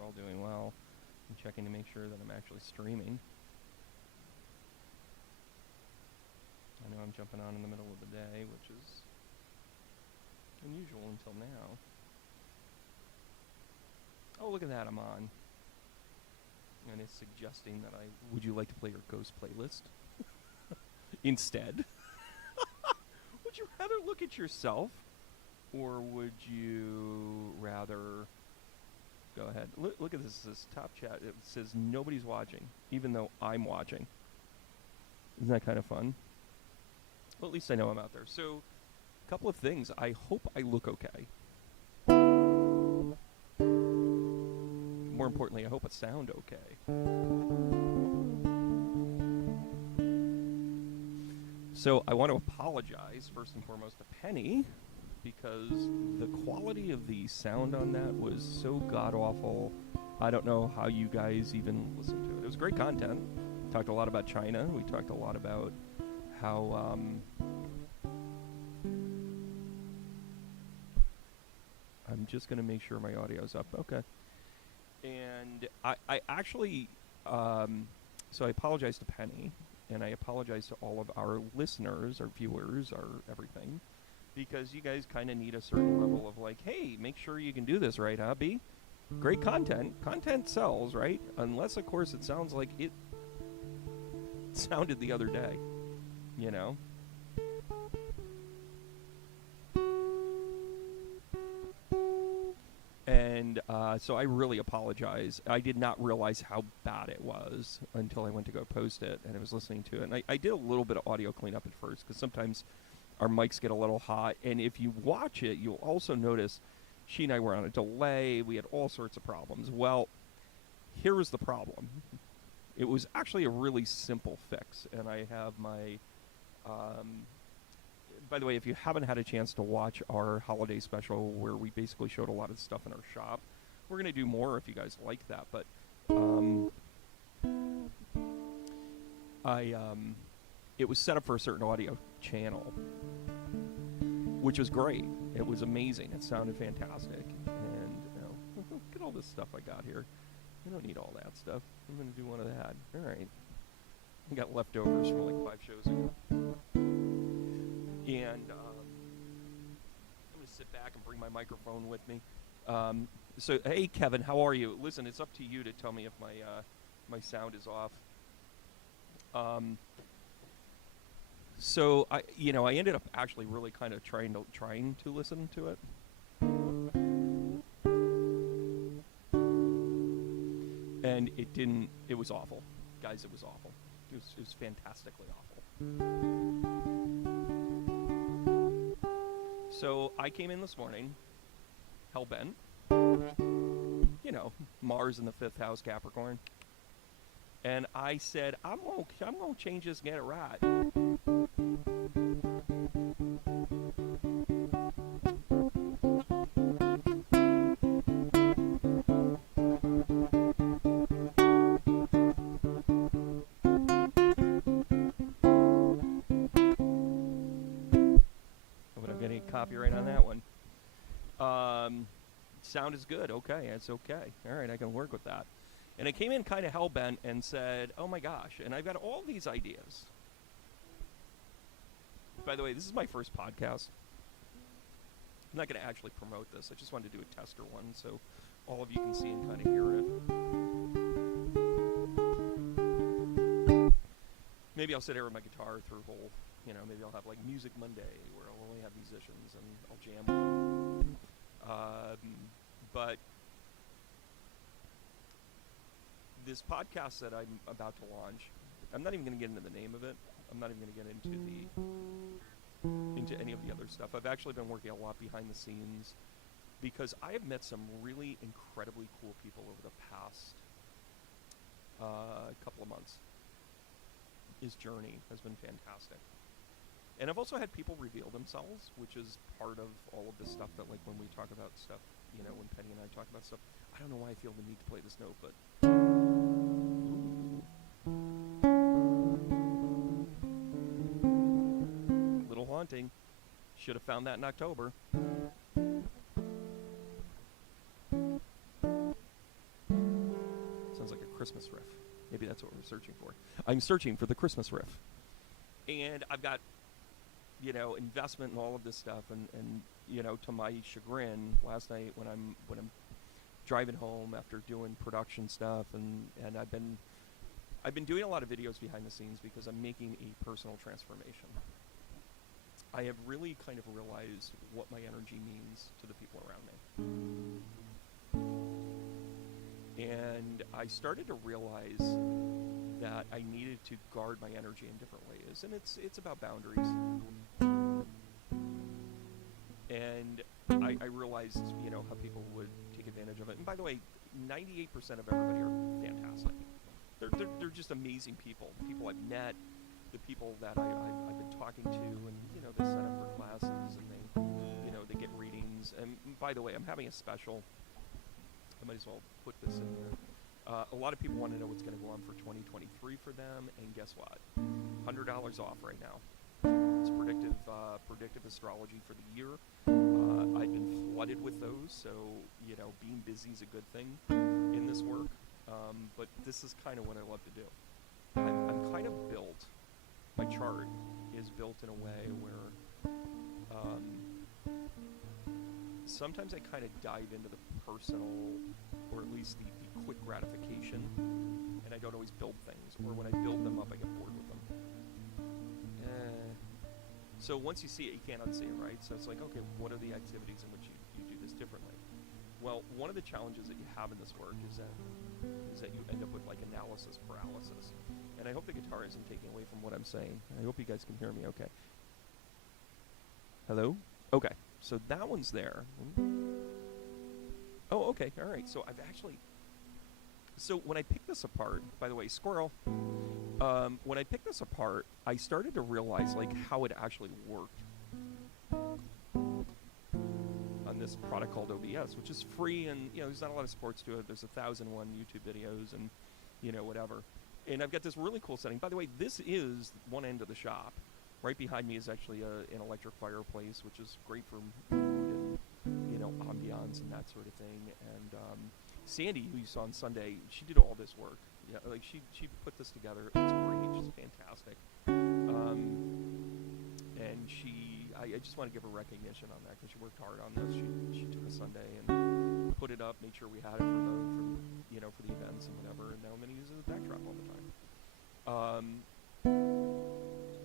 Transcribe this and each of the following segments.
you're all doing well. I'm checking to make sure that I'm actually streaming. I know I'm jumping on in the middle of the day, which is unusual until now. Oh, look at that, I'm on. And it's suggesting that would you like to play your ghost playlist? Instead. Would you rather look at yourself? Or would you rather... Go ahead. Look at this top chat. It says nobody's watching, even though I'm watching. Isn't that kind of fun? Well, at least I know I'm out there. So, a couple of things. I hope I look okay. More importantly, I hope I sound okay. So, I want to apologize, first and foremost, to Penny, because the quality of the sound on that was so god-awful. I don't know how you guys even listened to it. It was great content. Talked a lot about China. We talked a lot about how... I'm just going to make sure my audio's up. Okay. And I actually... so I apologize to Penny, and I apologize to all of our listeners, our viewers, our everything, because you guys kind of need a certain level of like, hey, make sure you can do this right, huh, B? Great content. Content sells, right? Unless, of course, it sounds like it sounded the other day, you know? And so I really apologize. I did not realize how bad it was until I went to go post it, and I was listening to it. And I did a little bit of audio cleanup at first, because sometimes our mics get a little hot. And if you watch it, you'll also notice she and I were on a delay. We had all sorts of problems. Well, here was the problem. It was actually a really simple fix. And I have my... by the way, if you haven't had a chance to watch our holiday special where we basically showed a lot of stuff in our shop, we're going to do more if you guys like that. But it was set up for a certain audio channel, which was great. It was amazing. It sounded fantastic. And look at all this stuff I got here. I don't need all that stuff. I'm going to do one of that. All right. I got leftovers from like 5 shows ago. And I'm going to sit back and bring my microphone with me. So, hey, Kevin, how are you? Listen, it's up to you to tell me if my sound is off. So I ended up actually really kind of trying to listen to it. And it didn't. It was awful, guys. It was awful. It was fantastically awful. So I came in this morning, hell-bent, Mars in the 5th house, Capricorn, and I said, I'm gonna change this and get it right. Copyright on that one. Sound is good. Okay, it's okay. All right, I can work with that. And I came in kind of hell-bent and said, oh my gosh, and I've got all these ideas. By the way, this is my first podcast. I'm not going to actually promote this. I just wanted to do a tester one so all of you can see and kind of hear it. Maybe I'll sit here with my guitar through whole, maybe I'll have like Music Monday where I'll only have musicians and I'll jam with them. But this podcast that I'm about to launch, I'm not even going to get into the name of it. I'm not even going to get into any of the other stuff. I've actually been working a lot behind the scenes because I have met some really incredibly cool people over the past couple of months. His journey has been fantastic. And I've also had people reveal themselves, which is part of all of this stuff that, like, when we talk about stuff, when Penny and I talk about stuff, I don't know why I feel the need to play this note, but... Ooh. Little haunting. Should have found that in October. searching for? I'm searching for the Christmas riff. And I've got, investment in all of this stuff, and to my chagrin, last night when I'm driving home after doing production stuff, and I've been doing a lot of videos behind the scenes because I'm making a personal transformation. I have really kind of realized what my energy means to the people around me. And I started to realize that I needed to guard my energy in different ways, and it's about boundaries. And I realized, how people would take advantage of it. And by the way, 98% of everybody are fantastic. They're just amazing people. The people I've met, the people that I've been talking to, and they sign up for classes, and they get readings. And by the way, I'm having a special. I might as well put this in there. A lot of people want to know what's going to go on for 2023 for them, and guess what? $100 off right now. It's predictive astrology for the year. I've been flooded with those, so being busy is a good thing in this work. But this is kind of what I love to do. I'm kind of built. My chart is built in a way where sometimes I kind of dive into the personal, or at least the quick gratification, and I don't always build things. Or when I build them up, I get bored with them. So once you see it, you can't unsee it, right? So it's like, okay, what are the activities in which you do this differently? Well, one of the challenges that you have in this work is that you end up with like analysis paralysis. And I hope the guitar isn't taking away from what I'm saying. I hope you guys can hear me okay. Hello? Okay, so that one's there. Oh, okay, all right. So when I picked this apart, by the way, squirrel, when I picked this apart, I started to realize like how it actually worked on this product called OBS, which is free, and there's not a lot of sports to it. There's 1,001 YouTube videos, and whatever. And I've got this really cool setting. By the way, this is one end of the shop. Right behind me is actually an electric fireplace, which is great for mood and ambiance and that sort of thing. And Sandy, who you saw on Sunday, she did all this work. Yeah, like she put this together. It's great. She's fantastic. And I just want to give her recognition on that because she worked hard on this. She took a Sunday and put it up, made sure we had it for the events and whatever. And now I'm going to use it as a backdrop all the time.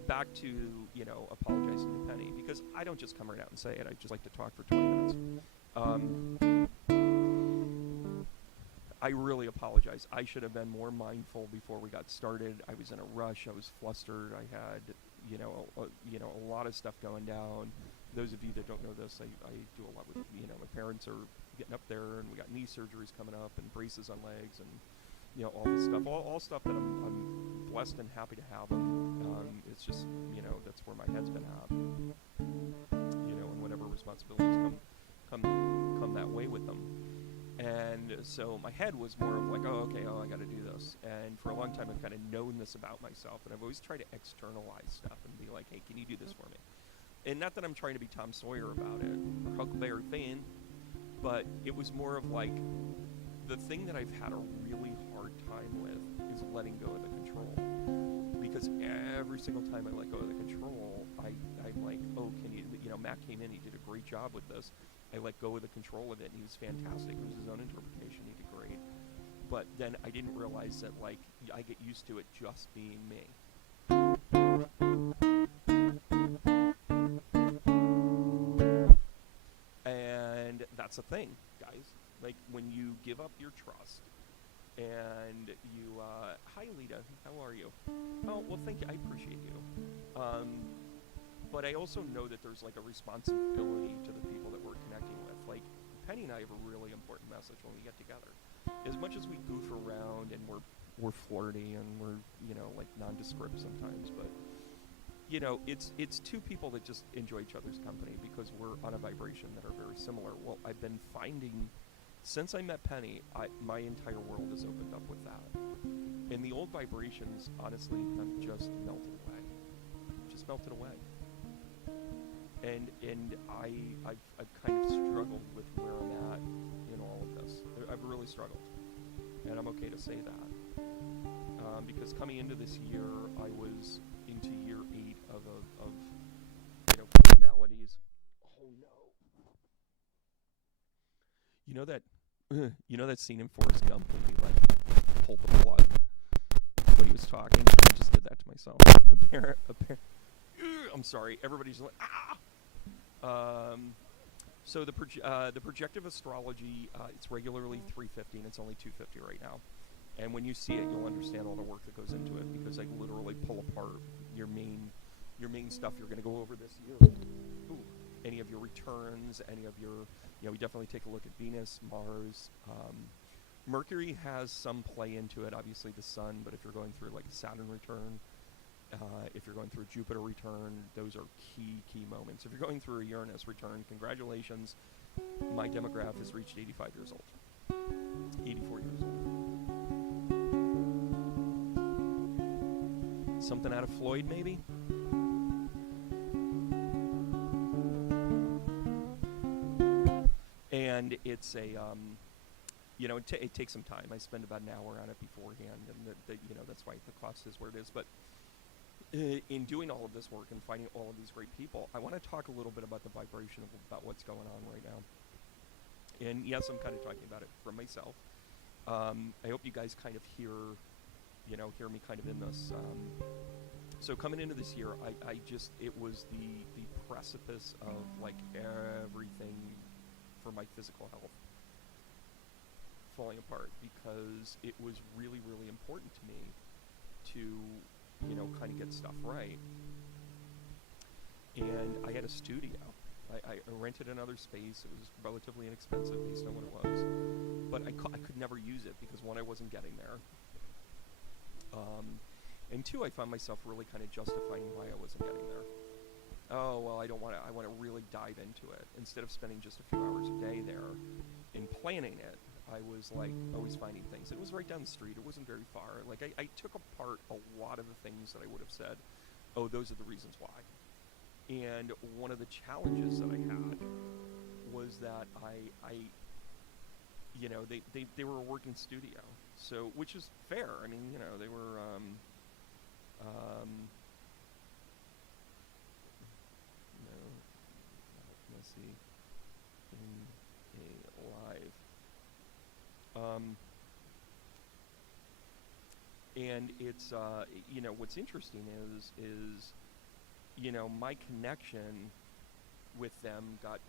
Back to apologizing to Penny, because I don't just come right out and say it. I just like to talk for 20 minutes. I really apologize. I should have been more mindful before we got started. I was in a rush. I was flustered. I had, a lot of stuff going down. Those of you that don't know this, I do a lot with, my parents are getting up there, and we got knee surgeries coming up, and braces on legs, and all this stuff, all stuff that I'm blessed and happy to have them. It's just, that's where my head's been at. And whatever responsibilities come that way with them. And so my head was more of like, I got to do this. And for a long time, I've kind of known this about myself, and I've always tried to externalize stuff and be like, hey, can you do this for me? And not that I'm trying to be Tom Sawyer about it, or Huckleberry Finn, but it was more of like, the thing that I've had a really hard time with is letting go of the control. Because every single time I let go of the control, I'm like, can you, Matt came in, he did a great job with this. I let go of the control of it, and he was fantastic. It was his own interpretation, he did great. But then I didn't realize that, like, I get used to it just being me. And that's a thing, guys. Like, when you give up your trust, and you, hi Lita, how are you? Oh, well, thank you, I appreciate you. But I also know that there's like a responsibility to the people that we're connecting with. Like, Penny and I have a really important message when we get together. As much as we goof around and we're flirty and we're, like nondescript sometimes, but it's two people that just enjoy each other's company because we're on a vibration that are very similar. Well, I've been finding, since I met Penny, my entire world has opened up with that. And the old vibrations, honestly, have just melted away. Just melted away. And I've kind of struggled with where I'm at in all of this. I've really struggled. And I'm okay to say that. because coming into this year, I was into year 8 of maladies. Oh no! You know that you know that scene in Forrest Gump when he like pulled the plug when he was talking. I just did that to myself. I'm sorry. Everybody's like ah. So the projective astrology, it's regularly $350 and it's only $250 right now. And when you see it, you'll understand all the work that goes into it, because I literally pull apart your main stuff you're going to go over this year. Ooh. Any of your returns, any of your, we definitely take a look at Venus, Mars. Mercury has some play into it, obviously the Sun, but if you're going through like a Saturn return, if you're going through a Jupiter return, those are key moments. If you're going through a Uranus return, congratulations. My demographic has reached 85 years old. 84 years old. Something out of Floyd, maybe? And it's a, it takes some time. I spend about an hour on it beforehand, and that's why the cost is where it is. But in doing all of this work and finding all of these great people, I want to talk a little bit about the vibration about what's going on right now. And yes, I'm kind of talking about it from myself. I hope you guys kind of hear me kind of in this. So coming into this year, it was the precipice of like everything for my physical health falling apart, because it was really, really important to me to kind of get stuff right. And I had a studio. I rented another space. It was relatively inexpensive based on what it was, but I could never use it because, one, I wasn't getting there, and two, I found myself really kind of justifying why I wasn't getting there. Oh, well, I want to really dive into it. Instead of spending just a few hours a day there in planning it, I was like always finding things. It was right down the street. It wasn't very far. Like I took apart a lot of the things that I would have said, oh, those are the reasons why. And one of the challenges that I had was that they were a working studio, so, which is fair. I mean, they were let's see, in a live. And it's, what's interesting is my connection with them got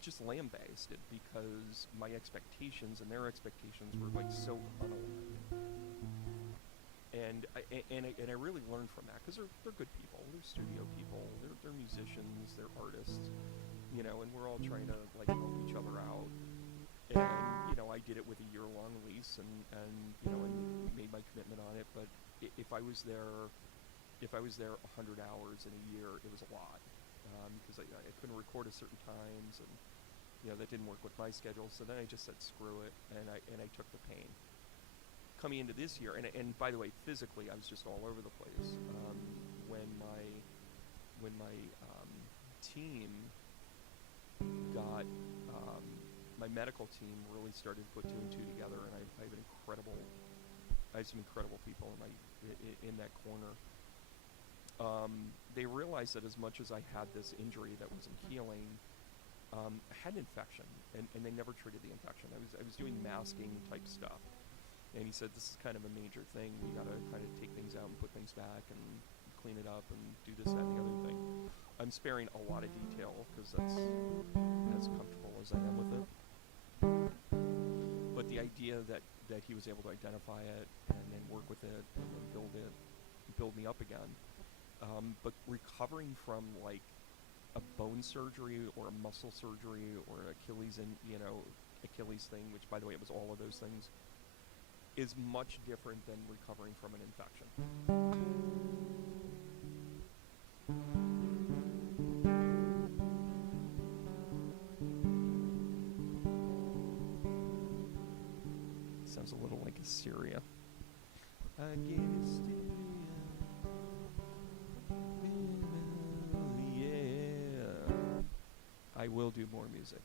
just lambasted, because my expectations and their expectations were like so unaligned. And I really learned from that, because they're good people, they're studio people, they're musicians, they're artists, and we're all trying to like help each other out. And I did it with a year-long lease, and made my commitment on it. But if I was there 100 hours in a year, it was a lot, because I couldn't record at certain times, and that didn't work with my schedule. So then I just said screw it, and I took the pain. Coming into this year, and by the way, physically I was just all over the place. When my team got my medical team really started to put 2 and 2 together, and I have some incredible people in that corner. They realized that as much as I had this injury that wasn't healing, I had an infection, and they never treated the infection. I was doing masking type stuff, and he said, this is kind of a major thing. We got to kind of take things out and put things back and clean it up and do this, that, and the other thing. I'm sparing a lot of detail because that's as comfortable as I am with it. But the idea that he was able to identify it and then work with it and then build me up again. But recovering from like a bone surgery or a muscle surgery or Achilles thing, which by the way, it was all of those things, is much different than recovering from an infection. Sounds a little like Assyria. I get hysteria. Yeah. I will do more music.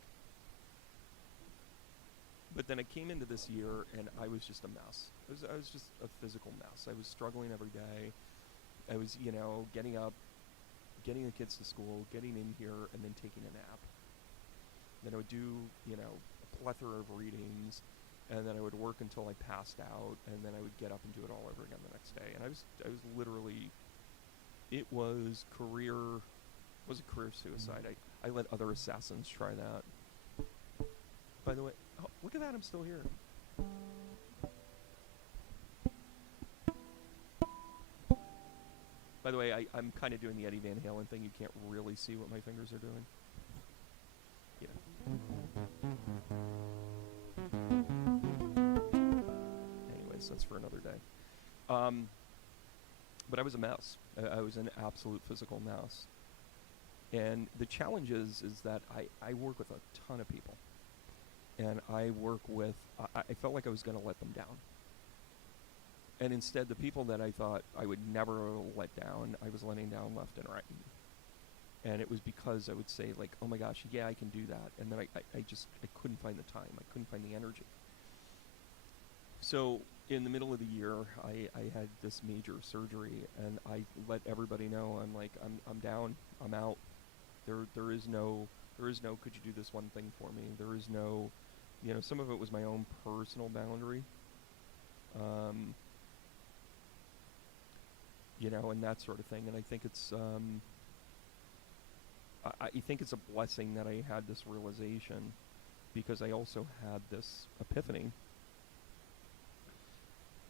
But then I came into this year and I was just a mess. I was just a physical mess. I was struggling every day. I was, getting up, getting the kids to school, getting in here, and then taking a nap. Then I would do, a plethora of readings, and then I would work until I passed out, and then I would get up and do it all over again the next day. And I was literally, it was a career suicide. I let other assassins try that. By the way, oh, look at that, I'm still here. By the way, I'm kind of doing the Eddie Van Halen thing. You can't really see what my fingers are doing. Anyways, that's for another day. But I was a mess. I was an absolute physical mess. And the challenge is that I work with a ton of people. And I work with, I felt like I was going to let them down. And instead, the people that I thought I would never let down, I was letting down left and right. And it was because I would say, like, oh my gosh, yeah, I can do that. And then I couldn't find the time. I couldn't find the energy. So in the middle of the year, I had this major surgery, and I let everybody know, I'm like, I'm down, I'm out. There is no, could you do this one thing for me? There is no, some of it was my own personal boundary. And that sort of thing. And I think it's, I think it's a blessing that I had this realization, because I also had this epiphany,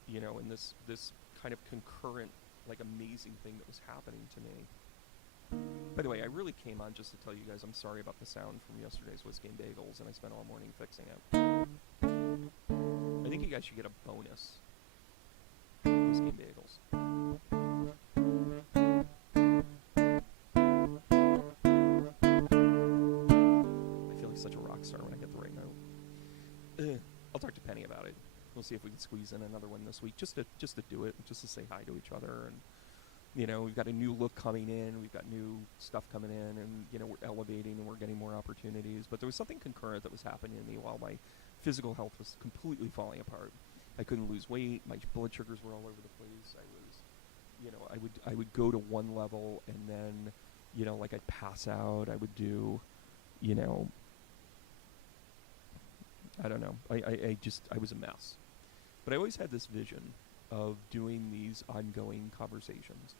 and this kind of concurrent, like, amazing thing that was happening to me. By the way, I really came on just to tell you guys I'm sorry about the sound from yesterday's Whiskey and Bagels, and I spent all morning fixing it. I think you guys should get a bonus. Whiskey and Bagels. Such a rock star when I get the right note. I'll talk to Penny about it. We'll see if we can squeeze in another one this week, just to do it, just to say hi to each other. And we've got a new look coming in, we've got new stuff coming in, and we're elevating and we're getting more opportunities. But there was something concurrent that was happening to me while my physical health was completely falling apart. I couldn't lose weight. My blood sugars were all over the place. I would go to one level, and then like, I'd pass out. I would do I don't know. I was a mess. But I always had this vision of doing these ongoing conversations.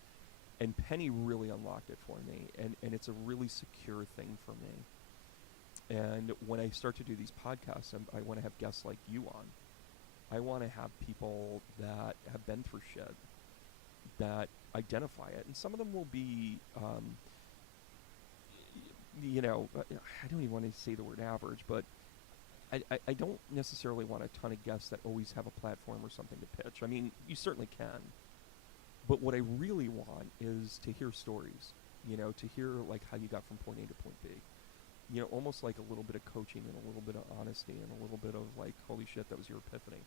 And Penny really unlocked it for me. And it's a really secure thing for me. And when I start to do these podcasts, I want to have guests like you on. I want to have people that have been through shit, that identify it. And some of them will be, I don't even want to say the word average, but I don't necessarily want a ton of guests that always have a platform or something to pitch. I mean, you certainly can. But what I really want is to hear stories, to hear, like, how you got from point A to point B. Almost like a little bit of coaching and a little bit of honesty and a little bit of, like, holy shit, that was your epiphany.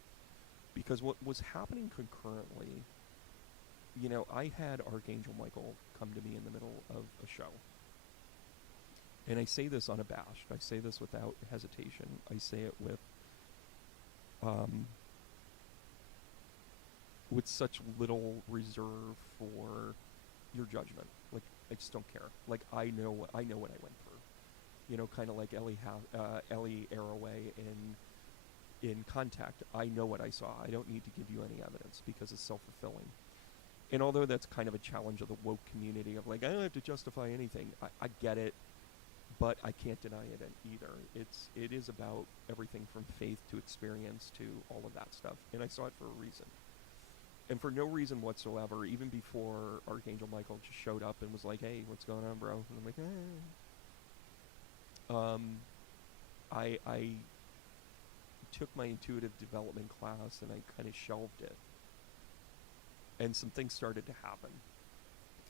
Because what was happening concurrently, I had Archangel Michael come to me in the middle of a show. And I say this unabashed. I say this without hesitation. I say it with such little reserve for your judgment. Like, I just don't care. Like, I know what I went through. Kind of like Ellie Arroway in Contact. I know what I saw. I don't need to give you any evidence because it's self-fulfilling. And although that's kind of a challenge of the woke community of, like, I don't have to justify anything. I get it. But I can't deny it either. It is about everything from faith to experience to all of that stuff. And I saw it for a reason. And for no reason whatsoever, even before Archangel Michael just showed up and was like, hey, what's going on, bro? And I'm like, I took my intuitive development class and I kind of shelved it. And some things started to happen.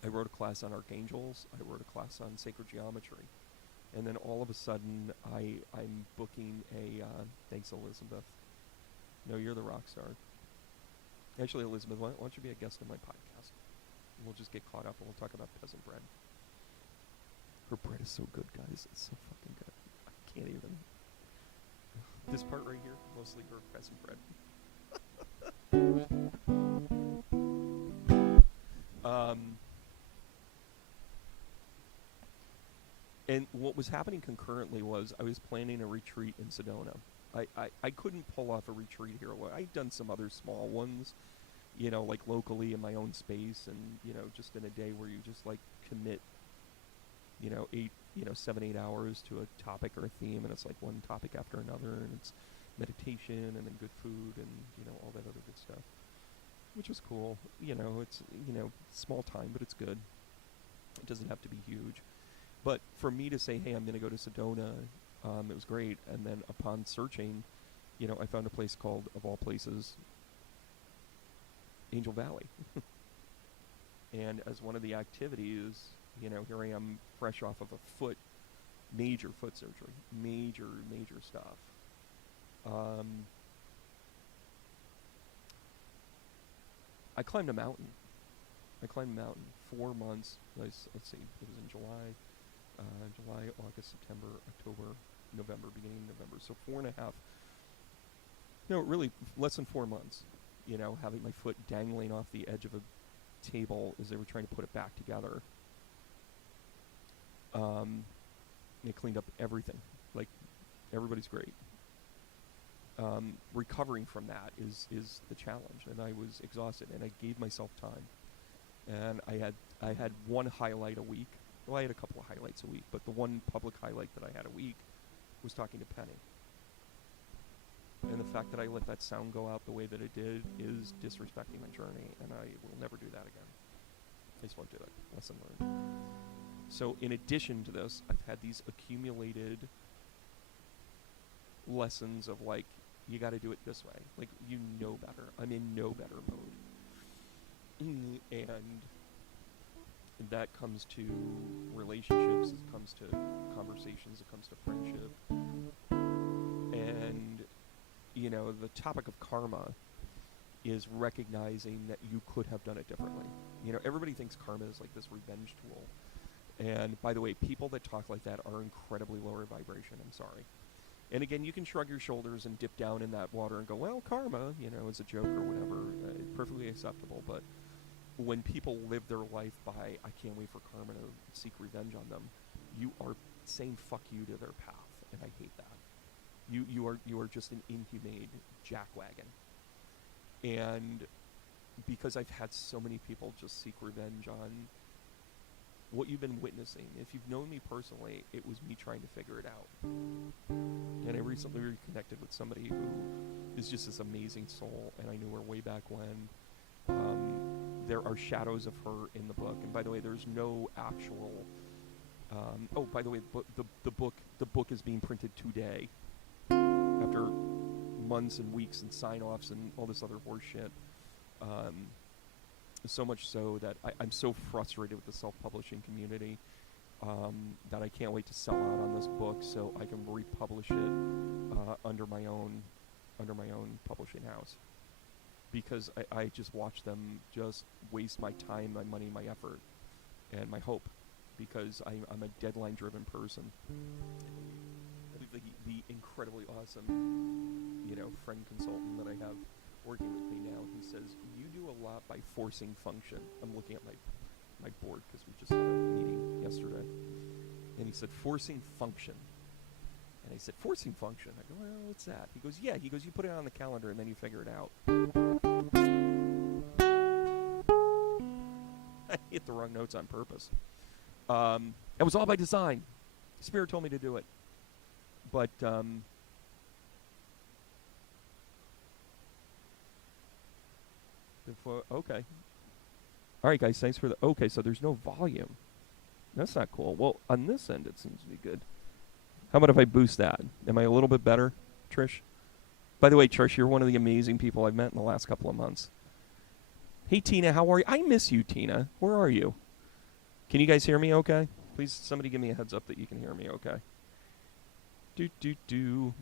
I wrote a class on archangels. I wrote a class on sacred geometry. And then all of a sudden, I'm booking a, thanks, Elizabeth. No, you're the rock star. Actually, Elizabeth, why don't you be a guest on my podcast? We'll just get caught up and we'll talk about peasant bread. Her bread is so good, guys. It's so fucking good. I can't even. This part right here, mostly for peasant bread. Um, and what was happening concurrently was I was planning a retreat in Sedona. I couldn't pull off a retreat here. I'd done some other small ones, like locally in my own space, and just in a day where you just like commit, 7-8 hours to a topic or a theme, and it's like one topic after another, and it's meditation and then good food and all that other good stuff, which was cool. It's small time, but it's good. It doesn't have to be huge. But for me to say, hey, I'm going to go to Sedona, it was great. And then upon searching, I found a place called, of all places, Angel Valley. And as one of the activities, here I am fresh off of a major foot surgery, major stuff. I climbed a mountain. 4 months. Let's see, it was in July, August, September, October, November, beginning of November. So 4.5, really less than 4 months, having my foot dangling off the edge of a table as they were trying to put it back together. They cleaned up everything. Like, everybody's great. Recovering from that is the challenge, and I was exhausted, and I gave myself time. And I had one highlight a week. Well, I had a couple of highlights a week, but the one public highlight that I had a week was talking to Penny. And the fact that I let that sound go out the way that it did is disrespecting my journey, and I will never do that again. I just won't do it. Lesson learned. So in addition to this, I've had these accumulated lessons of, like, you got to do it this way. Like, better. I'm in no better mode. And that comes to relationships, it comes to conversations, it comes to friendship. And, the topic of karma is recognizing that you could have done it differently. Everybody thinks karma is like this revenge tool. And by the way, people that talk like that are incredibly lower vibration. I'm sorry. And again, you can shrug your shoulders and dip down in that water and go, well, karma, is a joke or whatever. Perfectly acceptable. But when people live their life by, I can't wait for karma to seek revenge on them, you are saying fuck you to their path. And I hate that. You are just an inhumane jackwagon. And because I've had so many people just seek revenge on what you've been witnessing. If you've known me personally, it was me trying to figure it out. And I recently reconnected with somebody who is just this amazing soul, and I knew her way back when. There are shadows of her in the book, and by the way, there's no actual. By the way, the book is being printed today, after months and weeks and sign-offs and all this other horse shit. So much so that I'm so frustrated with the self-publishing community that I can't wait to sell out on this book so I can republish it under my own publishing house. Because I just watch them just waste my time, my money, my effort, and my hope. Because I'm a deadline-driven person. The incredibly awesome, friend consultant that I have working with me now, he says, you do a lot by forcing function. I'm looking at my board because we just had a meeting yesterday. And he said, forcing function. And I said, forcing function? I go, well, what's that? He goes, yeah. He goes, you put it on the calendar and then you figure it out. I hit the wrong notes on purpose. It was all by design. Spirit told me to do it. But, okay. All right, guys, thanks for the... Okay, so there's no volume. That's not cool. Well, on this end, it seems to be good. How about if I boost that? Am I a little bit better, Trish? By the way, Trish, you're one of the amazing people I've met in the last couple of months. Hey, Tina, how are you? I miss you, Tina. Where are you? Can you guys hear me okay? Please, somebody give me a heads up that you can hear me okay. Do.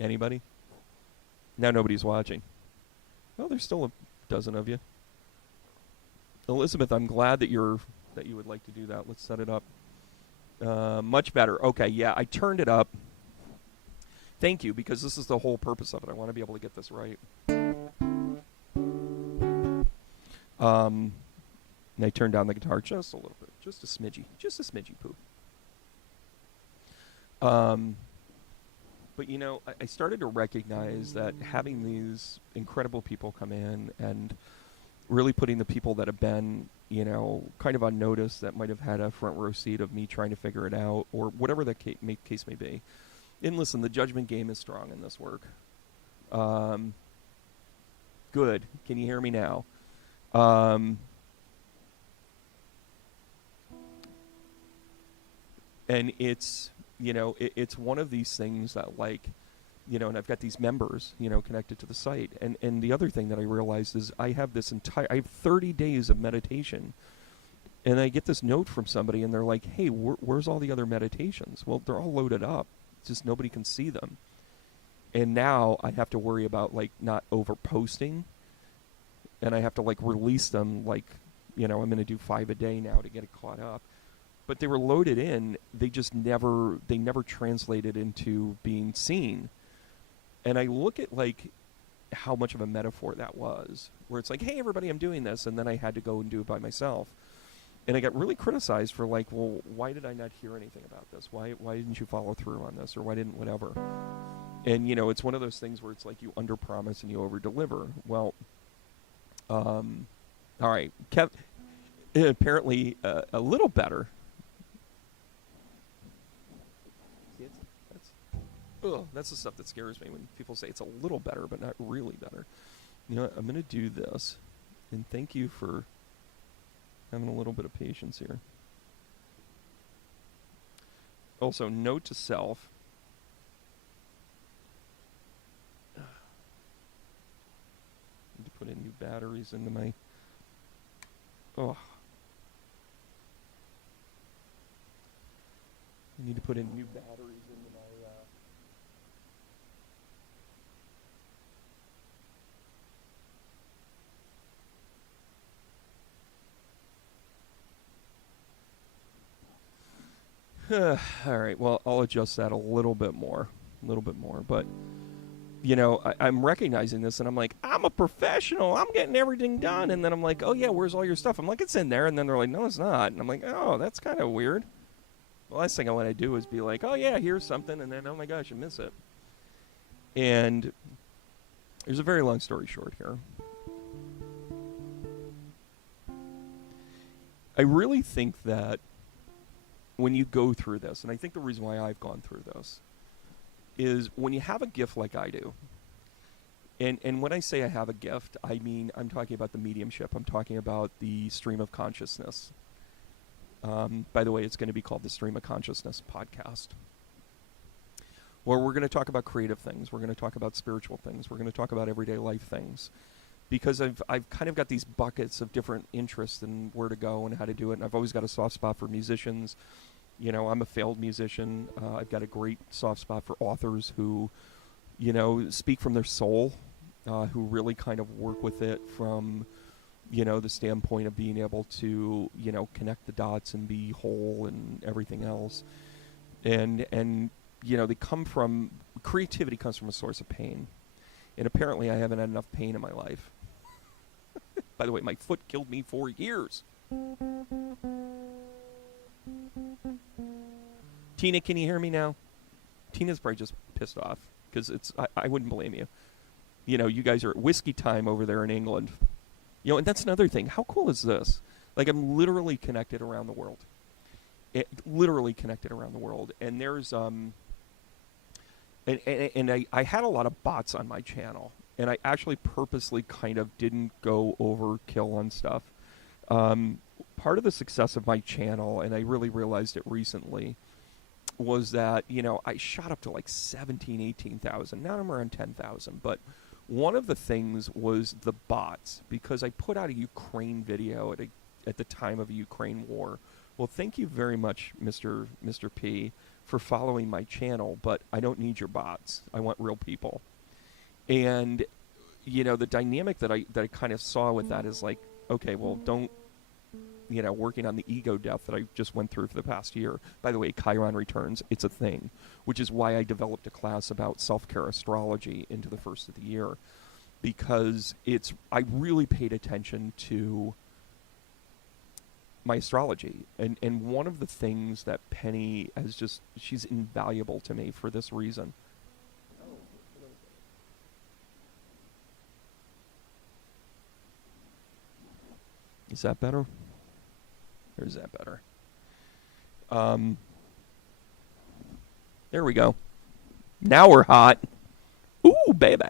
Anybody? Now nobody's watching. Oh, there's still a dozen of you. Elizabeth, I'm glad that you would like to do that. Let's set it up. Much better. Okay, yeah, I turned it up. Thank you, because this is the whole purpose of it. I want to be able to get this right. And I turned down the guitar just a little bit, just a smidgy, poo. But I started to recognize that having these incredible people come in and really putting the people that have been, kind of unnoticed, that might have had a front row seat of me trying to figure it out, or whatever the case may be. And listen, the judgment game is strong in this work. Good. Can you hear me now? And it's, it's one of these things that, like, and I've got these members, connected to the site. And the other thing that I realized is I have 30 days of meditation. And I get this note from somebody, and they're like, hey, where's all the other meditations? Well, they're all loaded up. It's just nobody can see them. And now I have to worry about, like, not over-posting. And I have to, like, release them, like, I'm going to do 5 a day now to get it caught up. But they were loaded in. They never translated into being seen. And I look at, like, how much of a metaphor that was, where it's like, hey, everybody, I'm doing this. And then I had to go and do it by myself. And I got really criticized for, like, well, why did I not hear anything about this? Why didn't you follow through on this? Or why didn't whatever? And, it's one of those things where it's like you underpromise and you overdeliver. Well, all right. Apparently a little better. That's the stuff that scares me when people say it's a little better, but not really better. I'm going to do this. And thank you for having a little bit of patience here. Also, note to self. Need to put in new batteries into my... I need to put in new batteries into my... All right, well, I'll adjust that a little bit more. But, I'm recognizing this, and I'm like, I'm a professional. I'm getting everything done. And then I'm like, oh, yeah, where's all your stuff? I'm like, it's in there. And then they're like, no, it's not. And I'm like, oh, that's kind of weird. The last thing I want to do is be like, oh, yeah, here's something. And then, oh, my gosh, I miss it. And there's a very long story short here. I really think that when you go through this, and I think the reason why I've gone through this, is when you have a gift like I do, and when I say I have a gift, I mean I'm talking about the mediumship. I'm talking about the stream of consciousness. By the way, it's going to be called the Stream of Consciousness podcast, where we're going to talk about creative things. We're going to talk about spiritual things. We're going to talk about everyday life things. Because I've kind of got these buckets of different interests and where to go and how to do it. And I've always got a soft spot for musicians. I'm a failed musician. I've got a great soft spot for authors who, speak from their soul, who really kind of work with it from, the standpoint of being able to, connect the dots and be whole and everything else. And they come from, creativity comes from a source of pain. And apparently I haven't had enough pain in my life. By the way, my foot killed me for years. Tina, can you hear me now? Tina's probably just pissed off because I wouldn't blame you. You guys are at whiskey time over there in England. And that's another thing. How cool is this? Like, I'm literally connected around the world. And there's And I had a lot of bots on my channel, and I actually purposely kind of didn't go overkill on stuff. Part of the success of my channel, and I really realized it recently, was that, I shot up to like 17, 18,000. Now I'm around 10,000. But one of the things was the bots, because I put out a Ukraine video at the time of the Ukraine war. Well, thank you very much, Mr. P, for following my channel, but I don't need your bots. I want real people. And, the dynamic that I kind of saw with that is like, okay, well, don't working on the ego death that I just went through for the past year. By the way, Chiron returns. It's a thing, which is why I developed a class about self-care astrology into the first of the year, because I really paid attention to my astrology. And one of the things that Penny she's invaluable to me for this reason. Is that better? Or is that better? There we go. Now we're hot. Ooh, baby.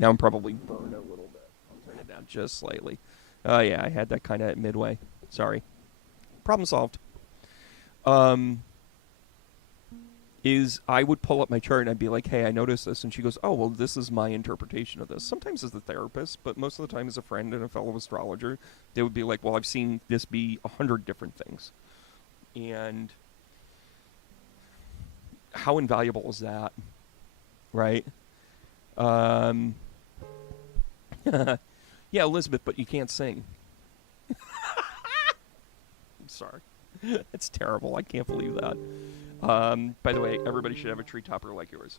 Now I'm probably burned a little bit. I'll turn it down just slightly. Oh, yeah, I had that kind of at midway. Sorry. Problem solved. Is I would pull up my chart and I'd be like, hey, I noticed this. And she goes, oh, well, this is my interpretation of this. Sometimes as the therapist, but most of the time as a friend and a fellow astrologer, they would be like, well, I've seen this be 100 different things. And how invaluable is that? Right? Yeah, Elizabeth, but you can't sing. I'm sorry. It's terrible. I can't believe that. By the way, everybody should have a tree topper like yours.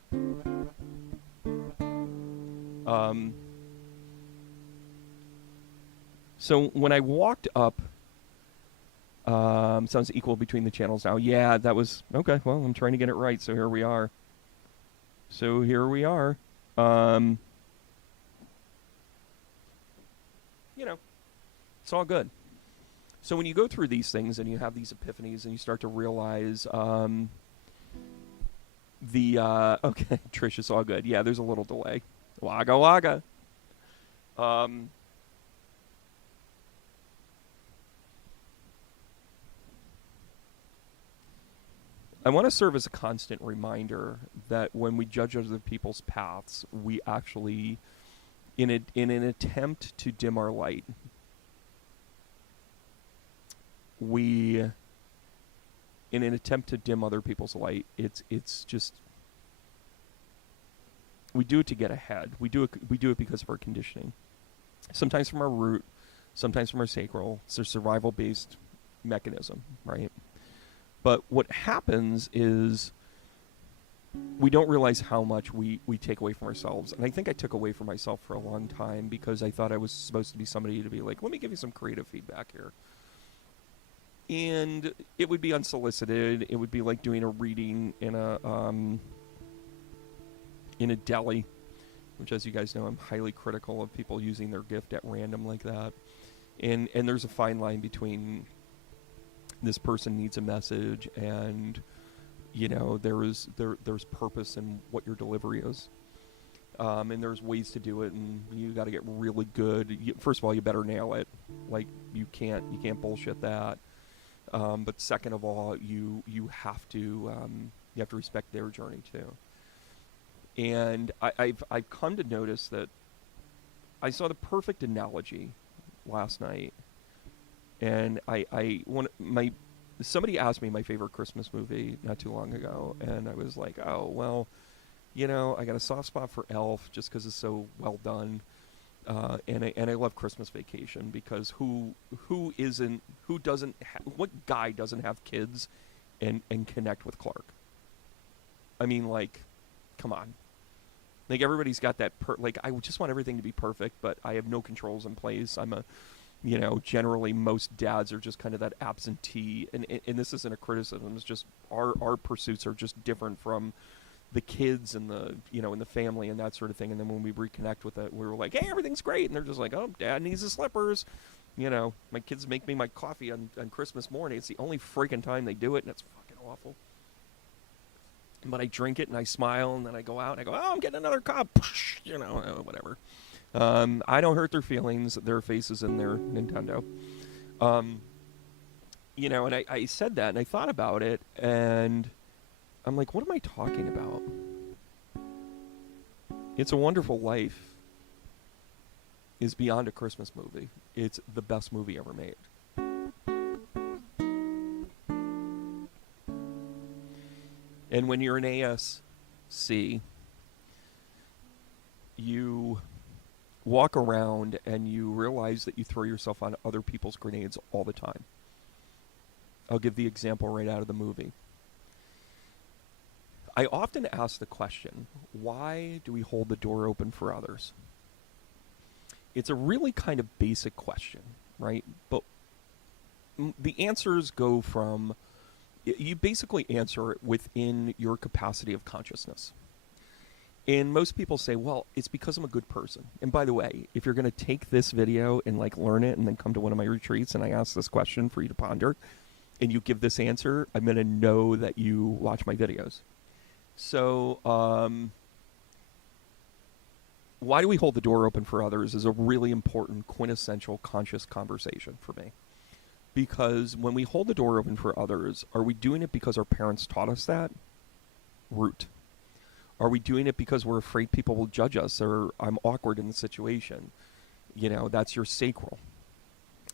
So when I walked up, sounds equal between the channels now. Yeah, that was okay. Well, I'm trying to get it right, so here we are. It's all good. So when you go through these things and you have these epiphanies and you start to realize okay, Trish, it's all good. Yeah, there's a little delay. Wagga wagga. I want to serve as a constant reminder that when we judge other people's paths, we actually, in an attempt to dim our light, in an attempt to dim other people's light, it's just, we do it to get ahead. We do it because of our conditioning. Sometimes from our root, sometimes from our sacral. It's a survival-based mechanism, right? But what happens is we don't realize how much we take away from ourselves. And I think I took away from myself for a long time because I thought I was supposed to be somebody to be like, let me give you some creative feedback here. And it would be unsolicited. It would be like doing a reading in a deli, which, as you guys know, I'm highly critical of people using their gift at random like that. And there's a fine line between this person needs a message and, there's purpose in what your delivery is. And there's ways to do it, and you got to get really good. First of all, you better nail it. Like, you can't bullshit that. But second of all, you have to respect their journey too. And I've come to notice that I saw the perfect analogy last night, and somebody asked me my favorite Christmas movie not too long ago, and I was like, oh well, I got a soft spot for Elf just because it's so well done. And I love Christmas Vacation because what guy doesn't have kids and connect with Clark? I mean, like, come on. Like, everybody's got that, I just want everything to be perfect, but I have no controls in place. Generally most dads are just kind of that absentee, and this isn't a criticism, it's just our pursuits are just different from the kids and the and the family and that sort of thing. And then when we reconnect with it, we were like, hey, everything's great, and they're just like, oh, dad needs his slippers. My kids make me my coffee on Christmas morning. It's the only freaking time they do it, and it's fucking awful. But I drink it and I smile, and then I go out and I go, oh, I'm getting another cup. Whatever. I don't hurt their feelings, their faces, and their Nintendo. And I said that, and I thought about it, and I'm like, what am I talking about? It's a Wonderful Life is beyond a Christmas movie. It's the best movie ever made. And when you're an ASC, walk around and you realize that you throw yourself on other people's grenades all the time. I'll give the example right out of the movie. I often ask the question, why do we hold the door open for others? It's a really kind of basic question, right? But the answers go from, you basically answer it within your capacity of consciousness. And most people say, well, it's because I'm a good person. And by the way, if you're going to take this video and like learn it and then come to one of my retreats and I ask this question for you to ponder and you give this answer, I'm going to know that you watch my videos. So, why do we hold the door open for others is a really important, quintessential, conscious conversation for me. Because when we hold the door open for others, are we doing it because our parents taught us that? Root. Are we doing it because we're afraid people will judge us or I'm awkward in the situation? You know, that's your sacral.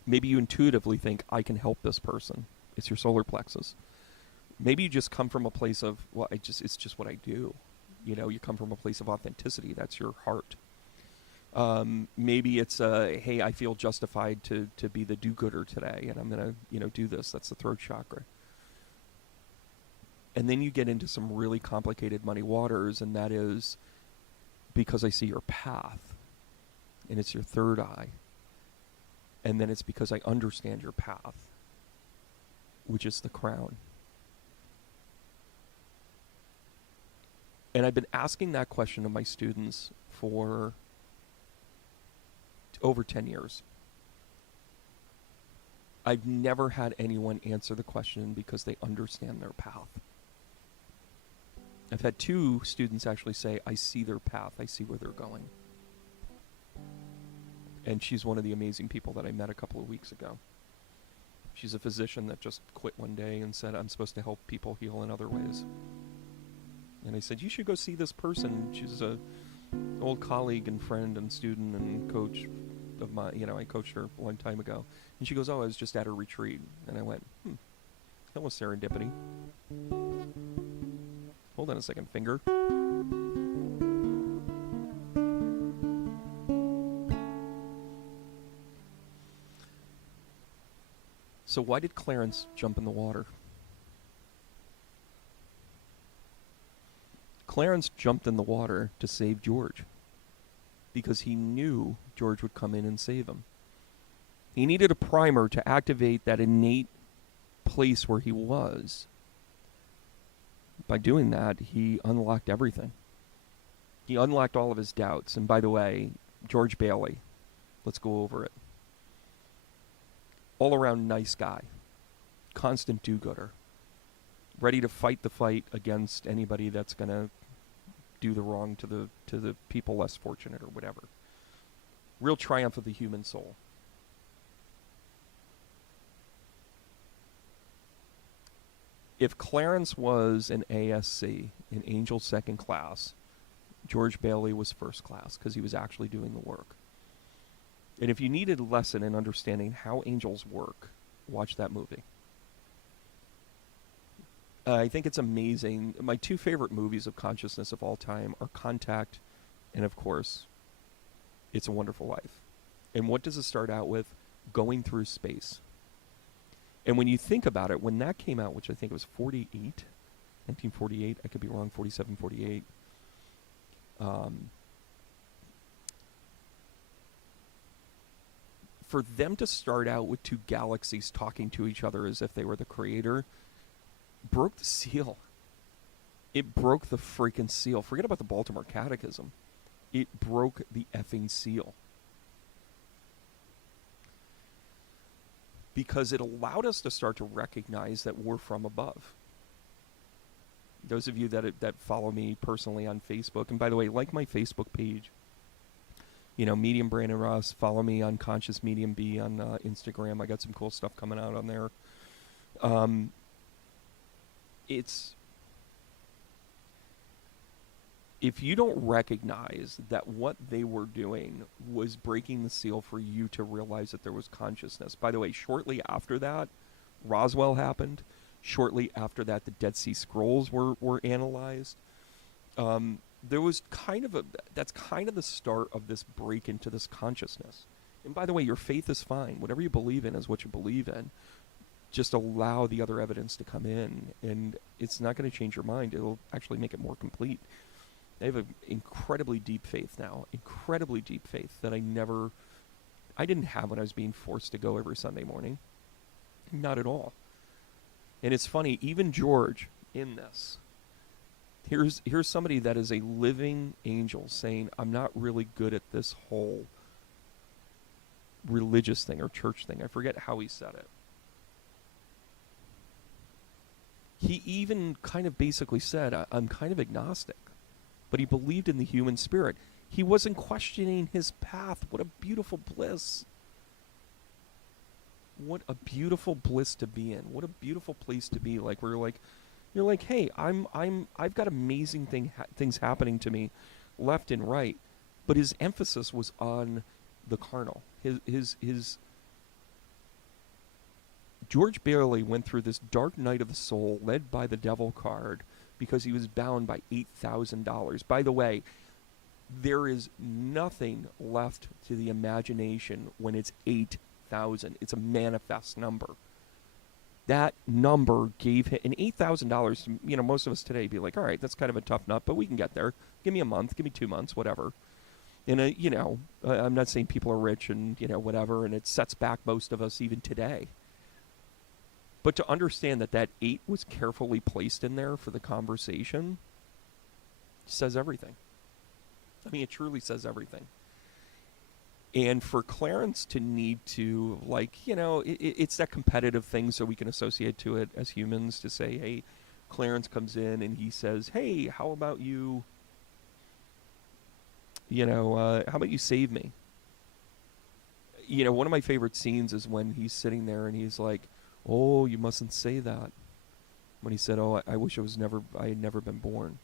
Maybe you intuitively think, I can help this person. It's your solar plexus. Maybe you just come from a place of, well, it's just what I do. You know, you come from a place of authenticity. That's your heart. Maybe it's, hey, I feel justified to be the do-gooder today, and I'm going to, do this. That's the throat chakra. And then you get into some really complicated muddy waters, and that is because I see your path, and it's your third eye. And then it's because I understand your path, which is the crown. And I've been asking that question of my students for over 10 years. I've never had anyone answer the question because they understand their path. I've had 2 students actually say, I see their path, I see where they're going. And she's one of the amazing people that I met a couple of weeks ago. She's a physician that just quit one day and said, I'm supposed to help people heal in other ways. And I said, you should go see this person. She's an old colleague and friend and student and coach of mine. I coached her a long time ago. And she goes, oh, I was just at her retreat. And I went, that was serendipity. Hold on a second, finger. So why did Clarence jump in the water? Clarence jumped in the water to save George because he knew George would come in and save him. He needed a primer to activate that innate place where he was. By doing that, he unlocked everything. He unlocked all of his doubts. And by the way, George Bailey, let's go over it. All around nice guy, constant do-gooder, ready to fight the fight against anybody that's going to do the wrong to the people less fortunate or whatever. Real triumph of the human soul. If Clarence was an ASC, an angel second class, George Bailey was first class because he was actually doing the work. And if you needed a lesson in understanding how angels work, watch that movie. I think it's amazing. My 2 favorite movies of consciousness of all time are Contact and, of course, It's a Wonderful Life. And what does it start out with? Going through space. And when you think about it, when that came out, which I think it was 1948, I could be wrong, 47, 48, for them to start out with 2 galaxies talking to each other as if they were the creator, broke the seal. It broke the freaking seal. Forget about the Baltimore Catechism. It broke the effing seal. Because it allowed us to start to recognize that we're from above. Those of you that follow me personally on Facebook, and by the way, like my Facebook page, Medium Brandon Ross, follow me on Conscious Medium B on Instagram. I got some cool stuff coming out on there. If you don't recognize that what they were doing was breaking the seal for you to realize that there was consciousness. By the way, shortly after that, Roswell happened. Shortly after that, the Dead Sea Scrolls were analyzed. there was that's kind of the start of this break into this consciousness. And by the way, your faith is fine. Whatever you believe in is what you believe in. Just allow the other evidence to come in, and it's not going to change your mind. It'll actually make it more complete. I have an incredibly deep faith now, incredibly deep faith that I didn't have when I was being forced to go every Sunday morning. Not at all. And it's funny, even George in this, here's somebody that is a living angel saying, I'm not really good at this whole religious thing or church thing. I forget how he said it. He even kind of basically said, I'm kind of agnostic. But he believed in the human spirit. He wasn't questioning his path. What a beautiful bliss. What a beautiful bliss to be in. What a beautiful place to be. Like, where you're like, hey, I've got amazing things happening to me left and right. But his emphasis was on the carnal. His George Bailey went through this dark night of the soul led by the devil card because he was bound by $8,000. By the way, there is nothing left to the imagination when it's 8,000. It's a manifest number. That number gave him, and $8,000, most of us today be like, all right, that's kind of a tough nut, but we can get there. Give me a month, give me 2 months, whatever. And, I'm not saying people are rich and, whatever, and it sets back most of us even today. But to understand that 8 was carefully placed in there for the conversation says everything. I mean, it truly says everything. And for Clarence to need to, it's that competitive thing, so we can associate to it as humans, to say, hey, Clarence comes in and he says, hey, how about you, how about you save me? One of my favorite scenes is when he's sitting there and he's like, oh, you mustn't say that. When he said, oh, I wish I had never been born.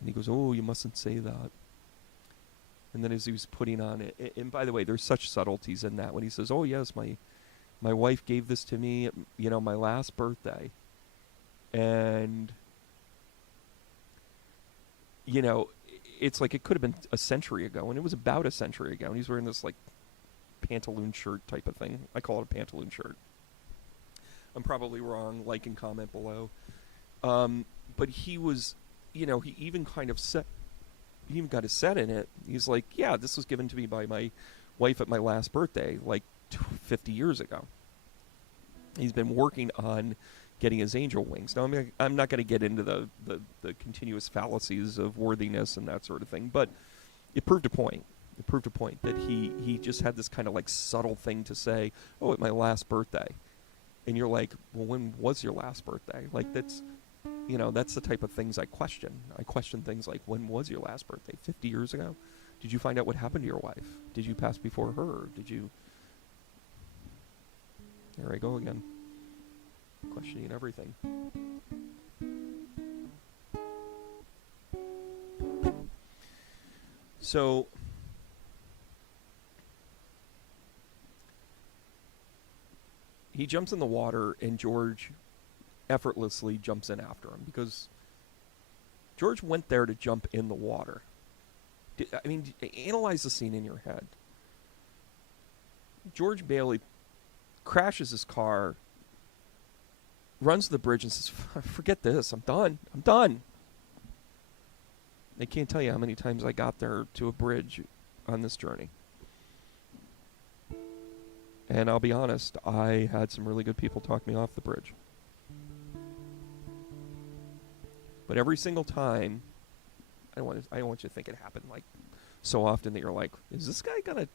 And he goes, oh, you mustn't say that. And then as he was putting on it, and by the way, there's such subtleties in that when he says, oh, yes, my wife gave this to me at, my last birthday. And, it's like it could have been a century ago, and it was about a century ago, and he's wearing this, pantaloon shirt type of thing. I call it a pantaloon shirt. I'm probably wrong. Like and comment below. But he was, he even kind of said, he even got a set in it. He's like, yeah, this was given to me by my wife at my last birthday, 50 years ago. He's been working on getting his angel wings. Now, I'm not going to get into the continuous fallacies of worthiness and that sort of thing, but it proved a point. It proved a point that he just had this kind of subtle thing to say, oh, at my last birthday. And you're like, well, when was your last birthday? That's, that's the type of things I question. I question things like, when was your last birthday? 50 years ago? Did you find out what happened to your wife? Did you pass before her? Did you... There I go again. Questioning everything. So, he jumps in the water, and George effortlessly jumps in after him, because George went there to jump in the water. Analyze the scene in your head. George Bailey crashes his car, runs to the bridge and says, forget this, I'm done. I can't tell you how many times I got there to a bridge on this journey. And I'll be honest, I had some really good people talk me off the bridge. But every single time, I don't want you to think it happened so often that you're like, is this guy gonna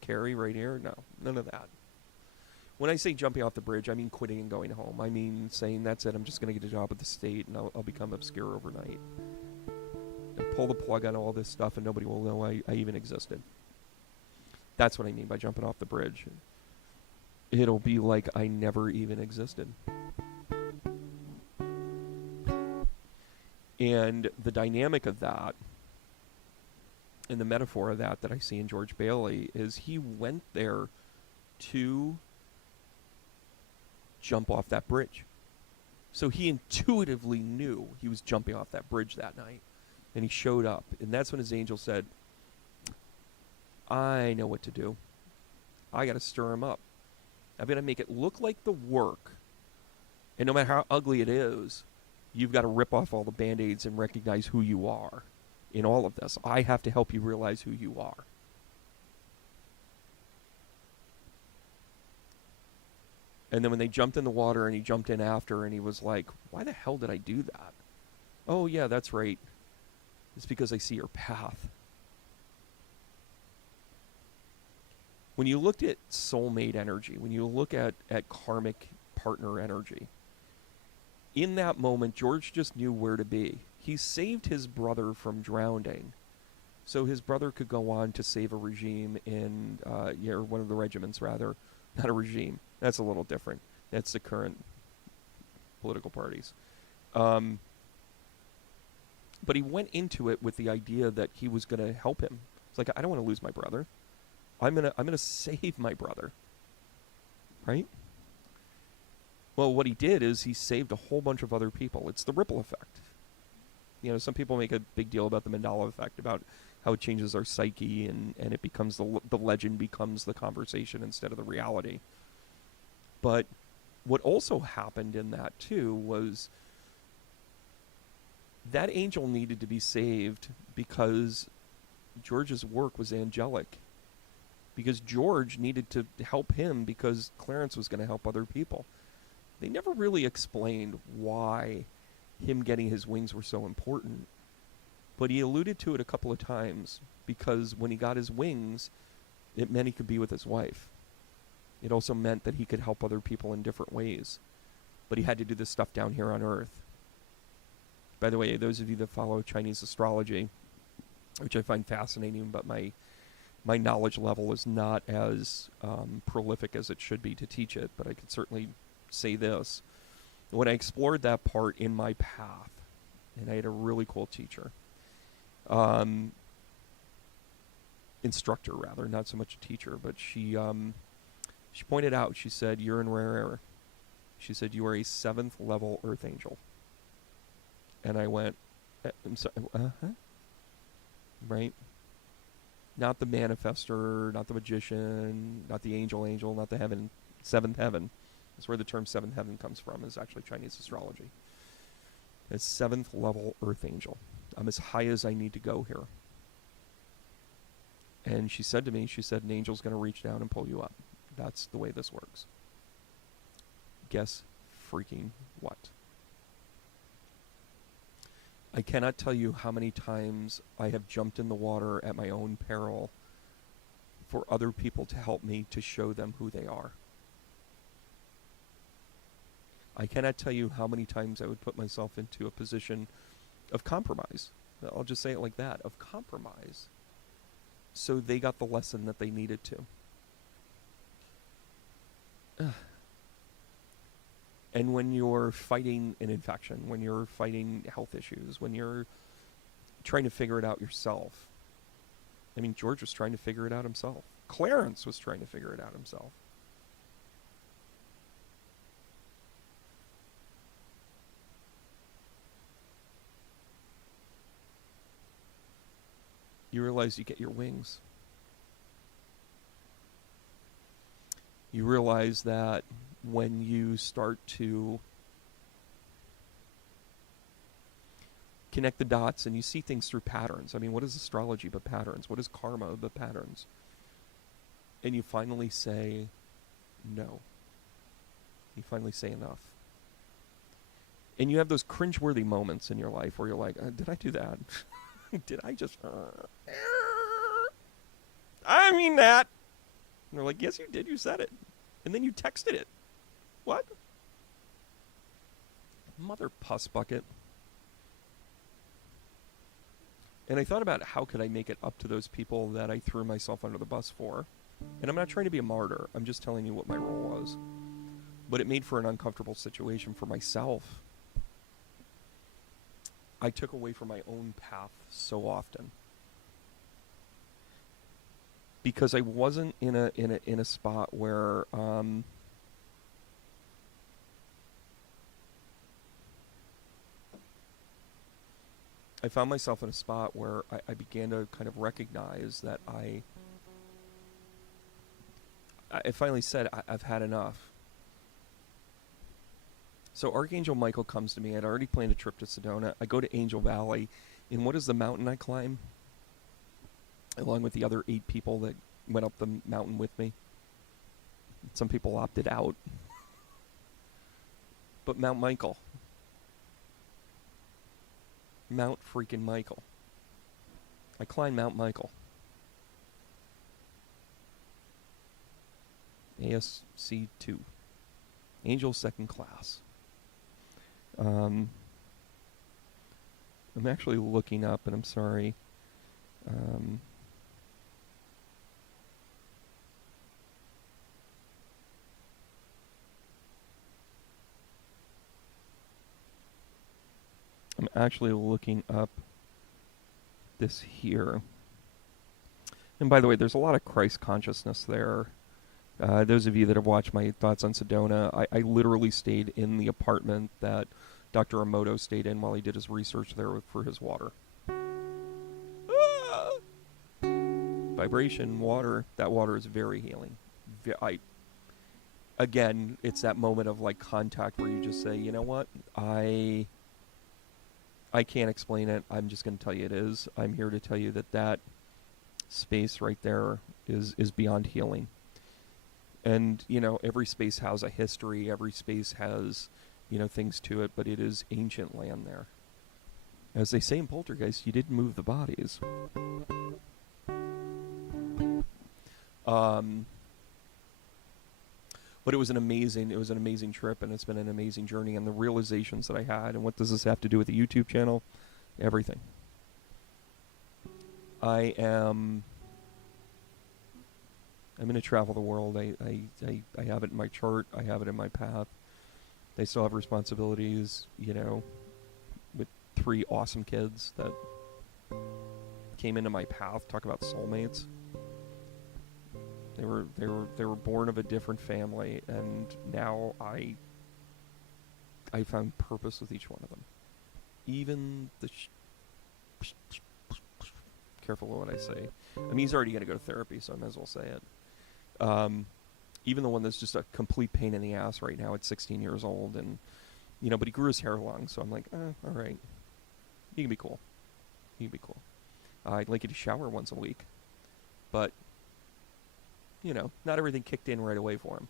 carry right here? No, none of that. When I say jumping off the bridge, I mean quitting and going home. I mean saying, that's it, I'm just going to get a job at the state and I'll become obscure overnight. And pull the plug on all this stuff and nobody will know I even existed. That's what I mean by jumping off the bridge. It'll be like I never even existed. And the dynamic of that, and the metaphor of that I see in George Bailey, is he went there to jump off that bridge. So he intuitively knew he was jumping off that bridge that night. And he showed up. And that's when his angel said, I know what to do. I got to stir him up. I've got to make it look like the work. And no matter how ugly it is, you've got to rip off all the Band-Aids and recognize who you are in all of this. I have to help you realize who you are. And then when they jumped in the water and he jumped in after and he was like, why the hell did I do that? Oh, yeah, that's right. It's because I see your path. When you looked at soulmate energy, when you look at karmic partner energy, in that moment, George just knew where to be. He saved his brother from drowning, so his brother could go on to save a regime in, or one of the regiments, rather. Not a regime. That's a little different. That's the current political parties. But he went into it with the idea that he was going to help him. It's like, I don't want to lose my brother. I'm gonna save my brother. Right? Well, what he did is he saved a whole bunch of other people. It's the ripple effect. You know, some people make a big deal about the Mandela effect, about how it changes our psyche and it becomes the legend becomes the conversation instead of the reality. But what also happened in that too was that angel needed to be saved because George's work was angelic. Because George needed to help him because Clarence was going to help other people. They never really explained why him getting his wings were so important. But he alluded to it a couple of times because when he got his wings, it meant he could be with his wife. It also meant that he could help other people in different ways. But he had to do this stuff down here on Earth. By the way, those of you that follow Chinese astrology, which I find fascinating, but my knowledge level is not as prolific as it should be to teach it, but I could certainly say this. When I explored that part in my path, and I had a really cool teacher, instructor rather, not so much a teacher, but she pointed out, she said, you're in rare air. She said, you are a 7th level earth angel. And I went, I'm sorry, right? Not the manifester, not the magician, not the angel, not the heaven, 7th heaven. That's where the term 7th heaven comes from, is actually Chinese astrology. It's 7th level earth angel. I'm as high as I need to go here. And she said to me, she said, an angel's going to reach down and pull you up. That's the way this works. Guess freaking what? I cannot tell you how many times I have jumped in the water at my own peril for other people to help me to show them who they are. I cannot tell you how many times I would put myself into a position of compromise. I'll just say it like that, of compromise. So they got the lesson that they needed to. And when you're fighting an infection, when you're fighting health issues, when you're trying to figure it out yourself. I mean, George was trying to figure it out himself. Clarence was trying to figure it out himself. You realize you get your wings. You realize that when you start to connect the dots and you see things through patterns. I mean, what is astrology but patterns? What is karma but patterns? And you finally say no. You finally say enough. And you have those cringeworthy moments in your life where you're like, did I do that? Did I just... I mean that. And they're like, yes, you did. You said it. And then you texted it. What? Mother puss bucket. And I thought about how could I make it up to those people that I threw myself under the bus for. And I'm not trying to be a martyr. I'm just telling you what my role was. But it made for an uncomfortable situation for myself. I took away from my own path so often. Because I wasn't in a spot where I found myself in a spot where I began to kind of recognize that I finally said, I've had enough. So Archangel Michael comes to me. I'd already planned a trip to Sedona. I go to Angel Valley. And what is the mountain I climb? Along with the other 8 people that went up the mountain with me. Some people opted out. But Mount Michael. Mount freaking Michael. I climbed Mount Michael. ASC 2. Angel second class. I'm actually looking up, and I'm sorry. I'm actually looking up this here. And by the way, there's a lot of Christ consciousness there. Those of you that have watched my thoughts on Sedona, I literally stayed in the apartment that Dr. Emoto stayed in while he did his research there for his water. Ah! Vibration, water. That water is very healing. Again, it's that moment of like contact where you just say, you know what, I can't explain it. I'm just going to tell you it is. I'm here to tell you that space right there is beyond healing. And, every space has a history. Every space has, things to it. But it is ancient land there. As they say in Poltergeist, you didn't move the bodies. But it was an amazing trip, and it's been an amazing journey. And the realizations that I had, and what does this have to do with the YouTube channel? Everything. I'm going to travel the world. I have it in my chart. I have it in my path. I still have responsibilities, with 3 awesome kids that came into my path. Talk about soulmates. They were born of a different family, and now I found purpose with each one of them. Even the careful with what I say. I mean, he's already going to go to therapy, so I might as well say it. Even the one that's just a complete pain in the ass right now at 16 years old, and but he grew his hair long, so I'm like, all right, he can be cool. I'd like you to shower once a week, but not everything kicked in right away for him.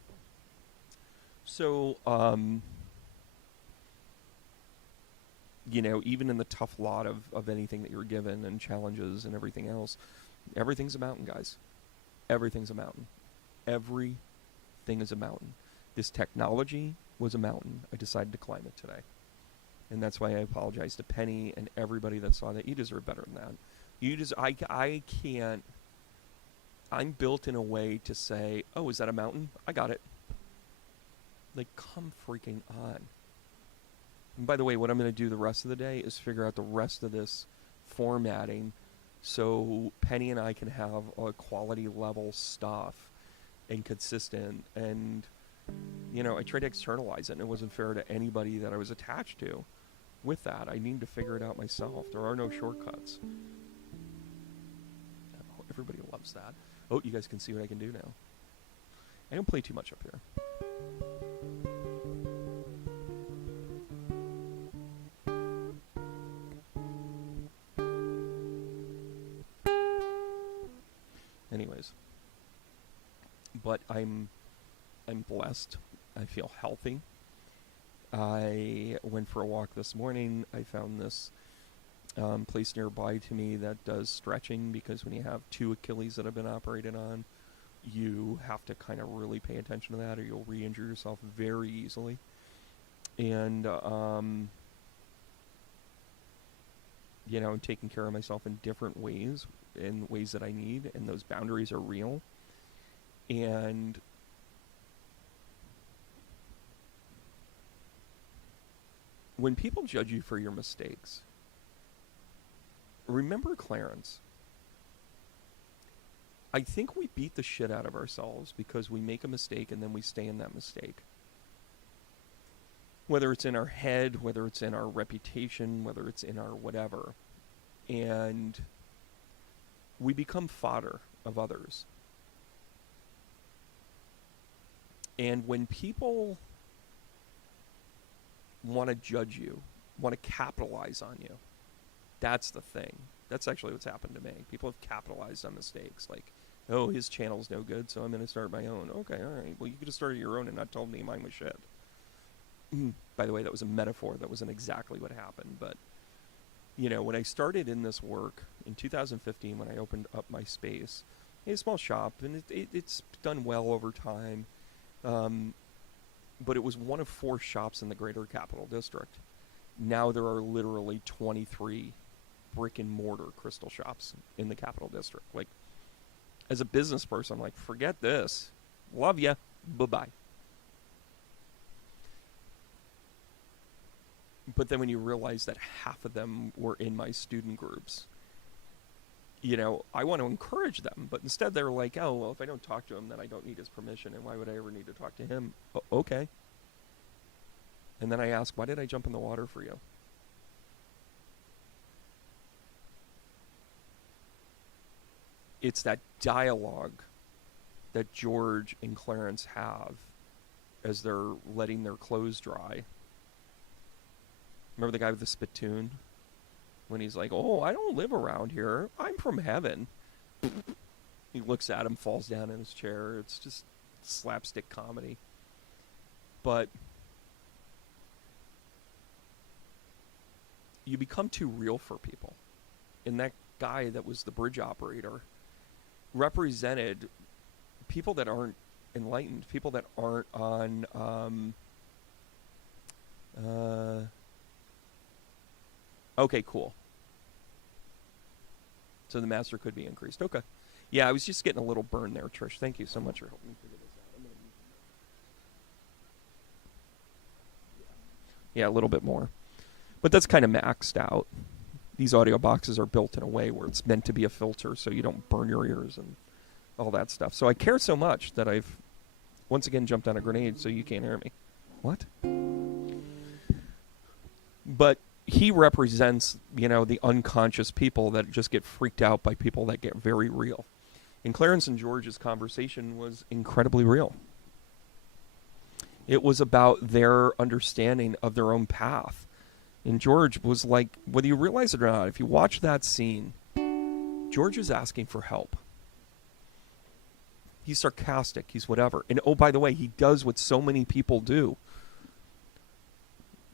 So, even in the tough lot of anything that you're given and challenges and everything else, everything's a mountain, guys. Everything's a mountain. Everything is a mountain. This technology was a mountain. I decided to climb it today. And that's why I apologize to Penny and everybody that saw that. You deserve better than that. I can't. I'm built in a way to say, oh, is that a mountain? I got it. Like, come freaking on. And by the way, what I'm going to do the rest of the day is figure out the rest of this formatting so Penny and I can have a quality level stuff and consistent. And, I tried to externalize it, and it wasn't fair to anybody that I was attached to with that. I need to figure it out myself. There are no shortcuts. Oh, everybody loves that. Oh, you guys can see what I can do now. I don't play too much up here. Anyways, but I'm blessed. I feel healthy. I went for a walk this morning. I found this place nearby to me that does stretching, because when you have 2 Achilles that have been operated on, you have to kind of really pay attention to that, or you'll re-injure yourself very easily. And I'm taking care of myself in different ways, in ways that I need, and those boundaries are real. And when people judge you for your mistakes, remember Clarence. I think we beat the shit out of ourselves because we make a mistake and then we stay in that mistake. Whether it's in our head, whether it's in our reputation, whether it's in our whatever. and we become fodder of others. And when people want to judge you, want to capitalize on you, that's the thing. That's actually what's happened to me. People have capitalized on mistakes. Like, oh, his channel's no good, so I'm going to start my own. Okay, all right. Well, you could have started your own and not told me mine was shit. By the way, that was a metaphor. That wasn't exactly what happened. But, you know, when I started in this work in 2015, when I opened up my space, a small shop, and it's done well over time. But it was one of 4 shops in the greater Capital District. Now there are literally 23 brick and mortar crystal shops in the Capital District. Like, as a business person, I'm like, forget this. Love ya. Bye-bye. But then when you realize that half of them were in my student groups, you know, I want to encourage them. But instead they're like, oh, well, if I don't talk to him, then I don't need his permission. And why would I ever need to talk to him? Okay. And then I ask, why did I jump in the water for you? It's that dialogue that George and Clarence have as they're letting their clothes dry. Remember the guy with the spittoon? When he's like, oh, I don't live around here. I'm from heaven. He looks at him, falls down in his chair. It's just slapstick comedy. But you become too real for people. And that guy that was the bridge operator represented people that aren't enlightened, people that aren't on okay, cool. So the master could be increased. Okay. Yeah, I was just getting a little burn there, Trish. Thank you so much for helping me figure this out. Yeah, a little bit more. But that's kind of maxed out. These audio boxes are built in a way where it's meant to be a filter so you don't burn your ears and all that stuff. So I care so much that I've once again jumped on a grenade so you can't hear me. What? But he represents, you know, the unconscious people that just get freaked out by people that get very real. And Clarence and George's conversation was incredibly real. It was about their understanding of their own path. And George was like, whether you realize it or not, if you watch that scene, George is asking for help. He's sarcastic. He's whatever. And oh, by the way, he does what so many people do.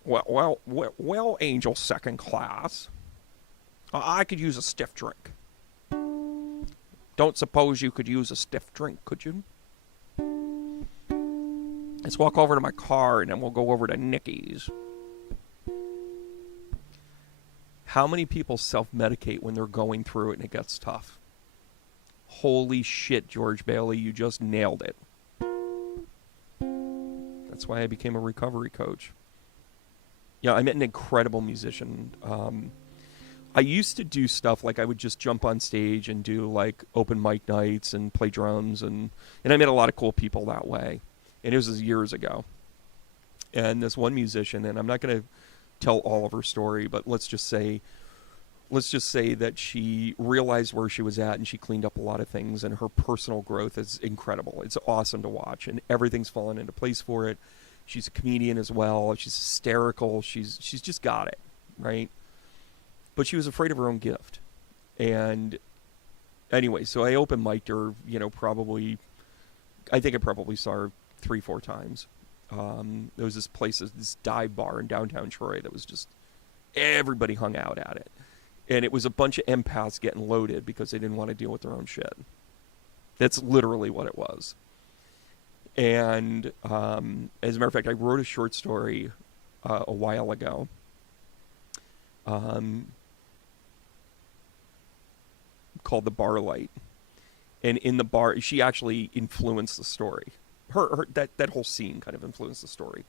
Well, Angel second class. I could use a stiff drink. Don't suppose you could use a stiff drink, could you? Let's walk over to my car and then we'll go over to Nicky's. How many people self-medicate when they're going through it and it gets tough? Holy shit, George Bailey, you just nailed it. That's why I became a recovery coach. Yeah, I met an incredible musician. I used to do stuff like I would just jump on stage and do like open mic nights and play drums, and I met a lot of cool people that way. And it was years ago. And this one musician, and I'm not going to tell all of her story, but let's just say that she realized where she was at and she cleaned up a lot of things, and her personal growth is incredible. It's awesome to watch, and everything's fallen into place for it. She's a comedian as well. She's hysterical. She's just got it, right? But she was afraid of her own gift. And anyway, so I open mic'd her, you know, I think I probably saw her 3-4 times. There was this place, this dive bar in downtown Troy that was just, everybody hung out at it. And it was a bunch of empaths getting loaded because they didn't want to deal with their own shit. That's literally what it was. And as a matter of fact, I wrote a short story a while ago. Called The Bar Light. And in the bar, she actually influenced the story. That whole scene kind of influenced the story.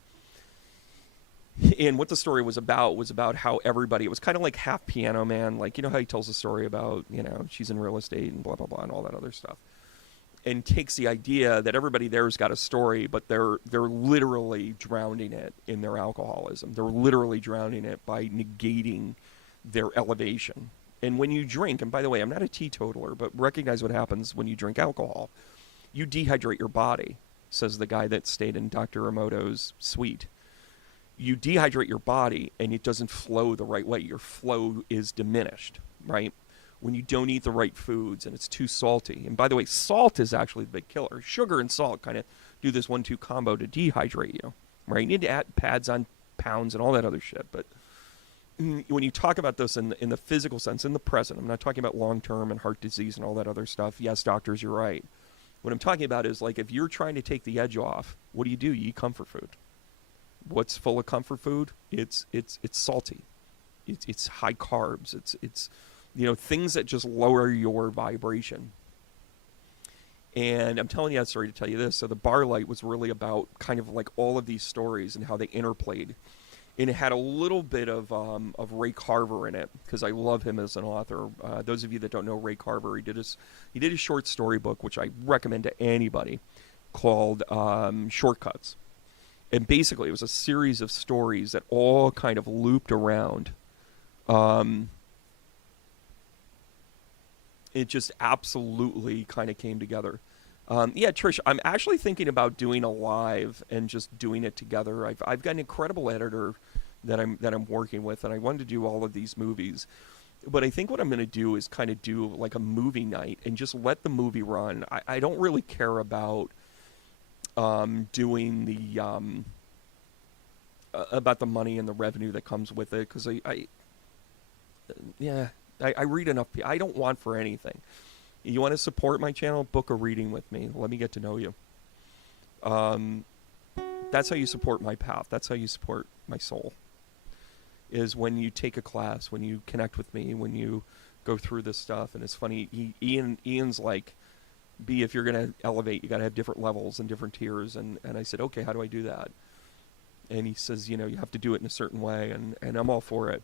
And what the story was about how everybody, it was kind of like half Piano Man, like, you know how he tells a story about, you know, she's in real estate and blah, blah, blah, and all that other stuff. And takes the idea that everybody there's got a story, but they're literally drowning it in their alcoholism. They're literally drowning it by negating their elevation. And when you drink, and by the way, I'm not a teetotaler, but recognize what happens when you drink alcohol. You dehydrate your body, says the guy that stayed in Dr. Emoto's suite. You dehydrate your body and it doesn't flow the right way. Your flow is diminished, right? When you don't eat the right foods and it's too salty. And by the way, salt is actually the big killer. Sugar and salt kind of do this 1-2 combo to dehydrate you, right? You need to add pads on pounds and all that other shit. But when you talk about this in the physical sense, in the present, I'm not talking about long-term and heart disease and all that other stuff. Yes, doctors, you're right. What I'm talking about is, like, if you're trying to take the edge off, what do? You eat comfort food. What's full of comfort food? It's salty. It's high carbs. It's things that just lower your vibration. And I'm telling you that story to tell you this. So the Bar Light was really about kind of like all of these stories and how they interplayed. And it had a little bit of Ray Carver in it, because I love him as an author. Those of you that don't know Ray Carver, he did a short story book, which I recommend to anybody, called Shortcuts. And basically, it was a series of stories that all kind of looped around. It just absolutely kind of came together. Yeah, Trish, I'm actually thinking about doing a live and just doing it together. I've got an incredible editor that I'm working with, and I wanted to do all of these movies. But I think what I'm going to do is kind of do like a movie night and just let the movie run. I don't really care about doing the about the money and the revenue that comes with it, because I read enough. I don't want for anything. You want to support my channel? Book a reading with me. Let me get to know you. That's how you support my path. That's how you support my soul. Is when you take a class, when you connect with me, when you go through this stuff. And it's funny, Ian's like, B, if you're going to elevate, you got to have different levels and different tiers. And I said, okay, how do I do that? And he says, you have to do it in a certain way. And I'm all for it.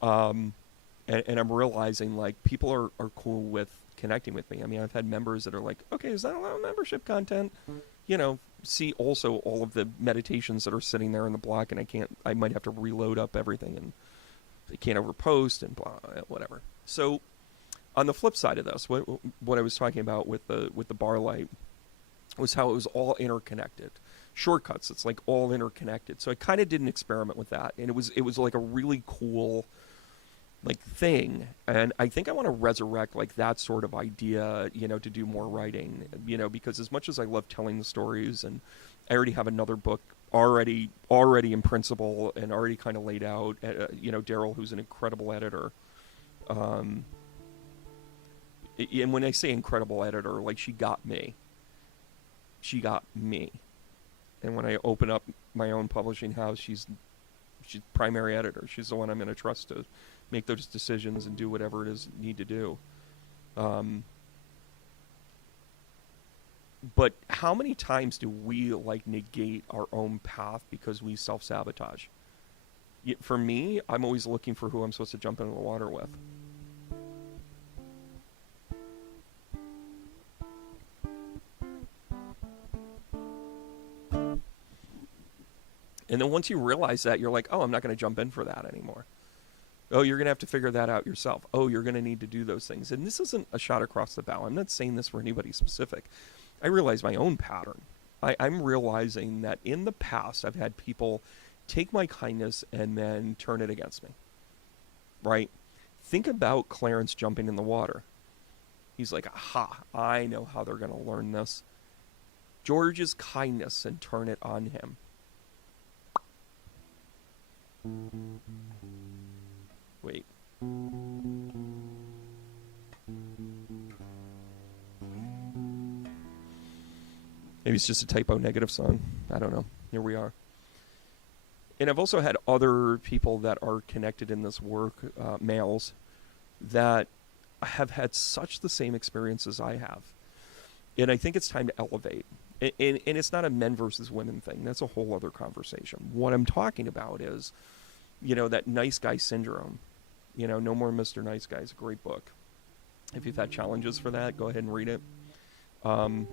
And I'm realizing, like, people are cool with connecting with me. I mean, I've had members that are like, okay, is that allowed membership content? See also all of the meditations that are sitting there in the block, and I might have to reload up everything, and they can't overpost and blah, whatever. So on the flip side of this, what I was talking about with the Bar Light was how it was all interconnected. Shortcuts, it's like all interconnected. So I kind of did an experiment with that, and it was like a really cool thing. And I think I want to resurrect like that sort of idea, to do more writing, because as much as I love telling the stories, and I already have another book already in principle and already kind of laid out, Daryl, who's an incredible editor. And when I say incredible editor, like, she got me. And when I open up my own publishing house, she's primary editor. She's the one I'm going to trust to make those decisions and do whatever it is need to do. But how many times do we negate our own path because we self-sabotage? For me, I'm always looking for who I'm supposed to jump into the water with. And then once you realize that, you're like, oh, I'm not going to jump in for that anymore. Oh, you're going to have to figure that out yourself. Oh, you're going to need to do those things. And this isn't a shot across the bow. I'm not saying this for anybody specific. I realize my own pattern. I'm realizing that in the past, I've had people take my kindness and then turn it against me. Right? Think about Clarence jumping in the water. He's like, aha, I know how they're going to learn this. George's kindness and turn it on him. Wait. Maybe it's just a typo negative song. I don't know. Here we are. And I've also had other people that are connected in this work, males, that have had such the same experience as I have. And I think it's time to elevate. And it's not a men versus women thing. That's a whole other conversation. What I'm talking about is, that nice guy syndrome. No More Mr. Nice Guy is a great book. If you've had challenges for that, go ahead and read it. And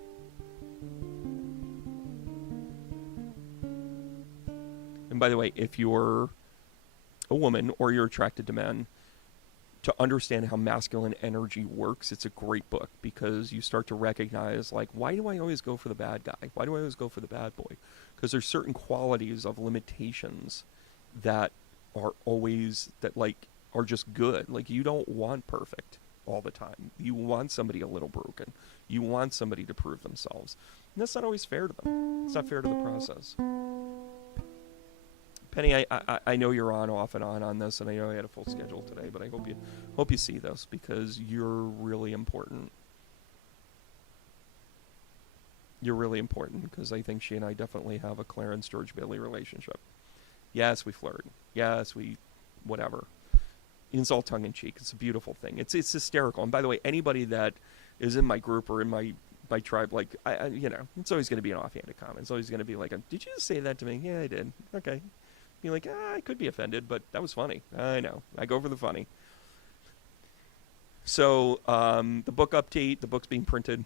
by the way, if you're a woman or you're attracted to men, to understand how masculine energy works, it's a great book because you start to recognize, like, why do I always go for the bad guy? Why do I always go for the bad boy? Because there's certain qualities of limitations that are always, that, like, are just good. Like, you don't want perfect all the time. You want somebody a little broken. You want somebody to prove themselves. And that's not always fair to them. It's not fair to the process. Penny, I know you're off and on this, and I know I had a full schedule today, but I hope you see this because you're really important. You're really important because I think she and I definitely have a Clarence George Bailey relationship. Yes, we flirt. Yes, we whatever. It's all tongue in cheek. It's a beautiful thing. It's hysterical. And by the way, anybody that is in my group or in my tribe, like I it's always going to be an offhanded comment. It's always going to be like, "Did you just say that to me?" Yeah, I did. Okay. Be like, I could be offended, but that was funny. I know. I go for the funny. So the book update, the book's being printed.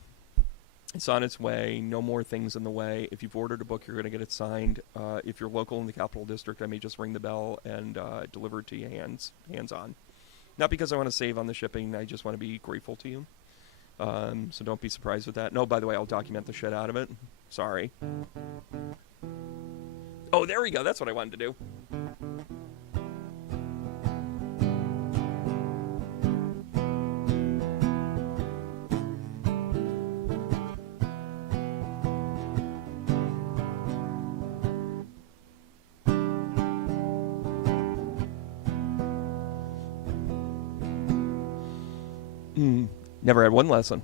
It's on its way. No more things in the way. If you've ordered a book, you're going to get it signed. If you're local in the Capital District, I may just ring the bell and deliver it to you hands-on. Not because I want to save on the shipping. I just want to be grateful to you. So don't be surprised with that. No, by the way, I'll document the shit out of it. Sorry. Oh, there we go. That's what I wanted to do. Never had one lesson.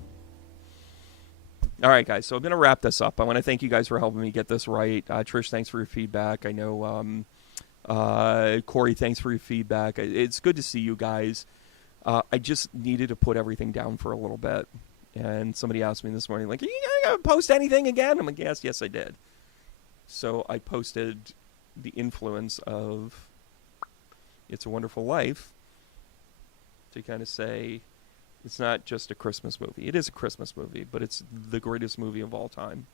All right, guys, so I'm going to wrap this up. I want to thank you guys for helping me get this right. Trish, thanks for your feedback. I know, Corey, thanks for your feedback. It's good to see you guys. I just needed to put everything down for a little bit. And somebody asked me this morning, like, are you going to post anything again? I'm like, yes, I did. So I posted the influence of It's a Wonderful Life to kind of say, it's not just a Christmas movie. It is a Christmas movie, but it's the greatest movie of all time.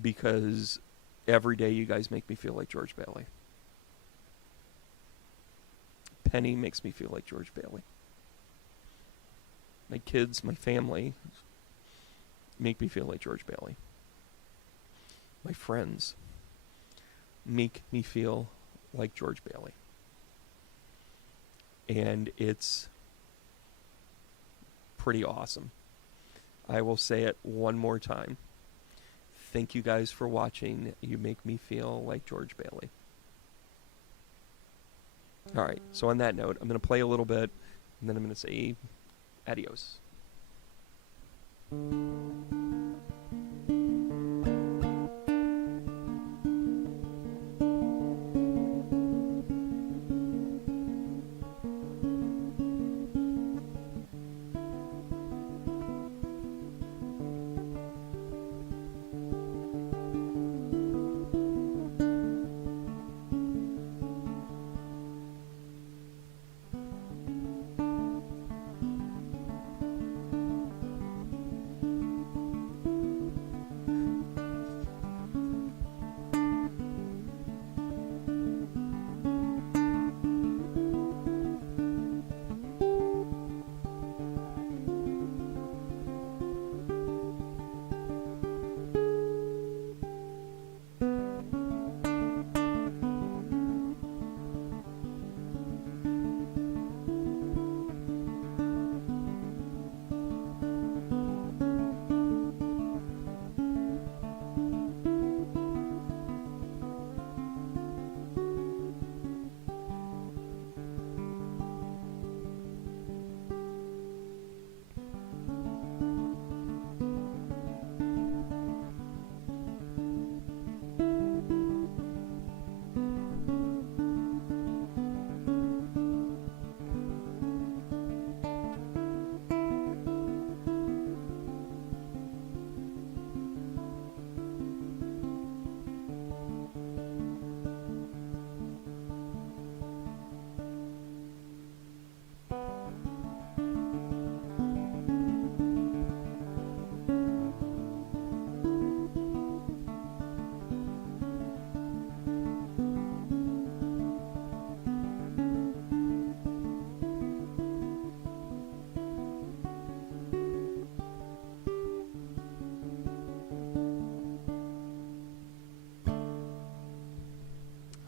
Because every day you guys make me feel like George Bailey. Penny makes me feel like George Bailey. My kids, my family, make me feel like George Bailey. My friends make me feel like George Bailey. And it's pretty awesome. I will say it one more time. Thank you guys for watching. You make me feel like George Bailey. All right, so on that note, I'm going to play a little bit, and then I'm going to say adios.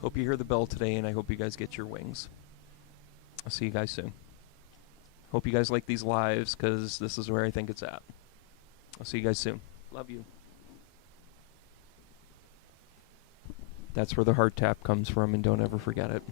Hope you hear the bell today, and I hope you guys get your wings. I'll see you guys soon. Hope you guys like these lives, because this is where I think it's at. I'll see you guys soon. Love you. That's where the heart tap comes from, and don't ever forget it.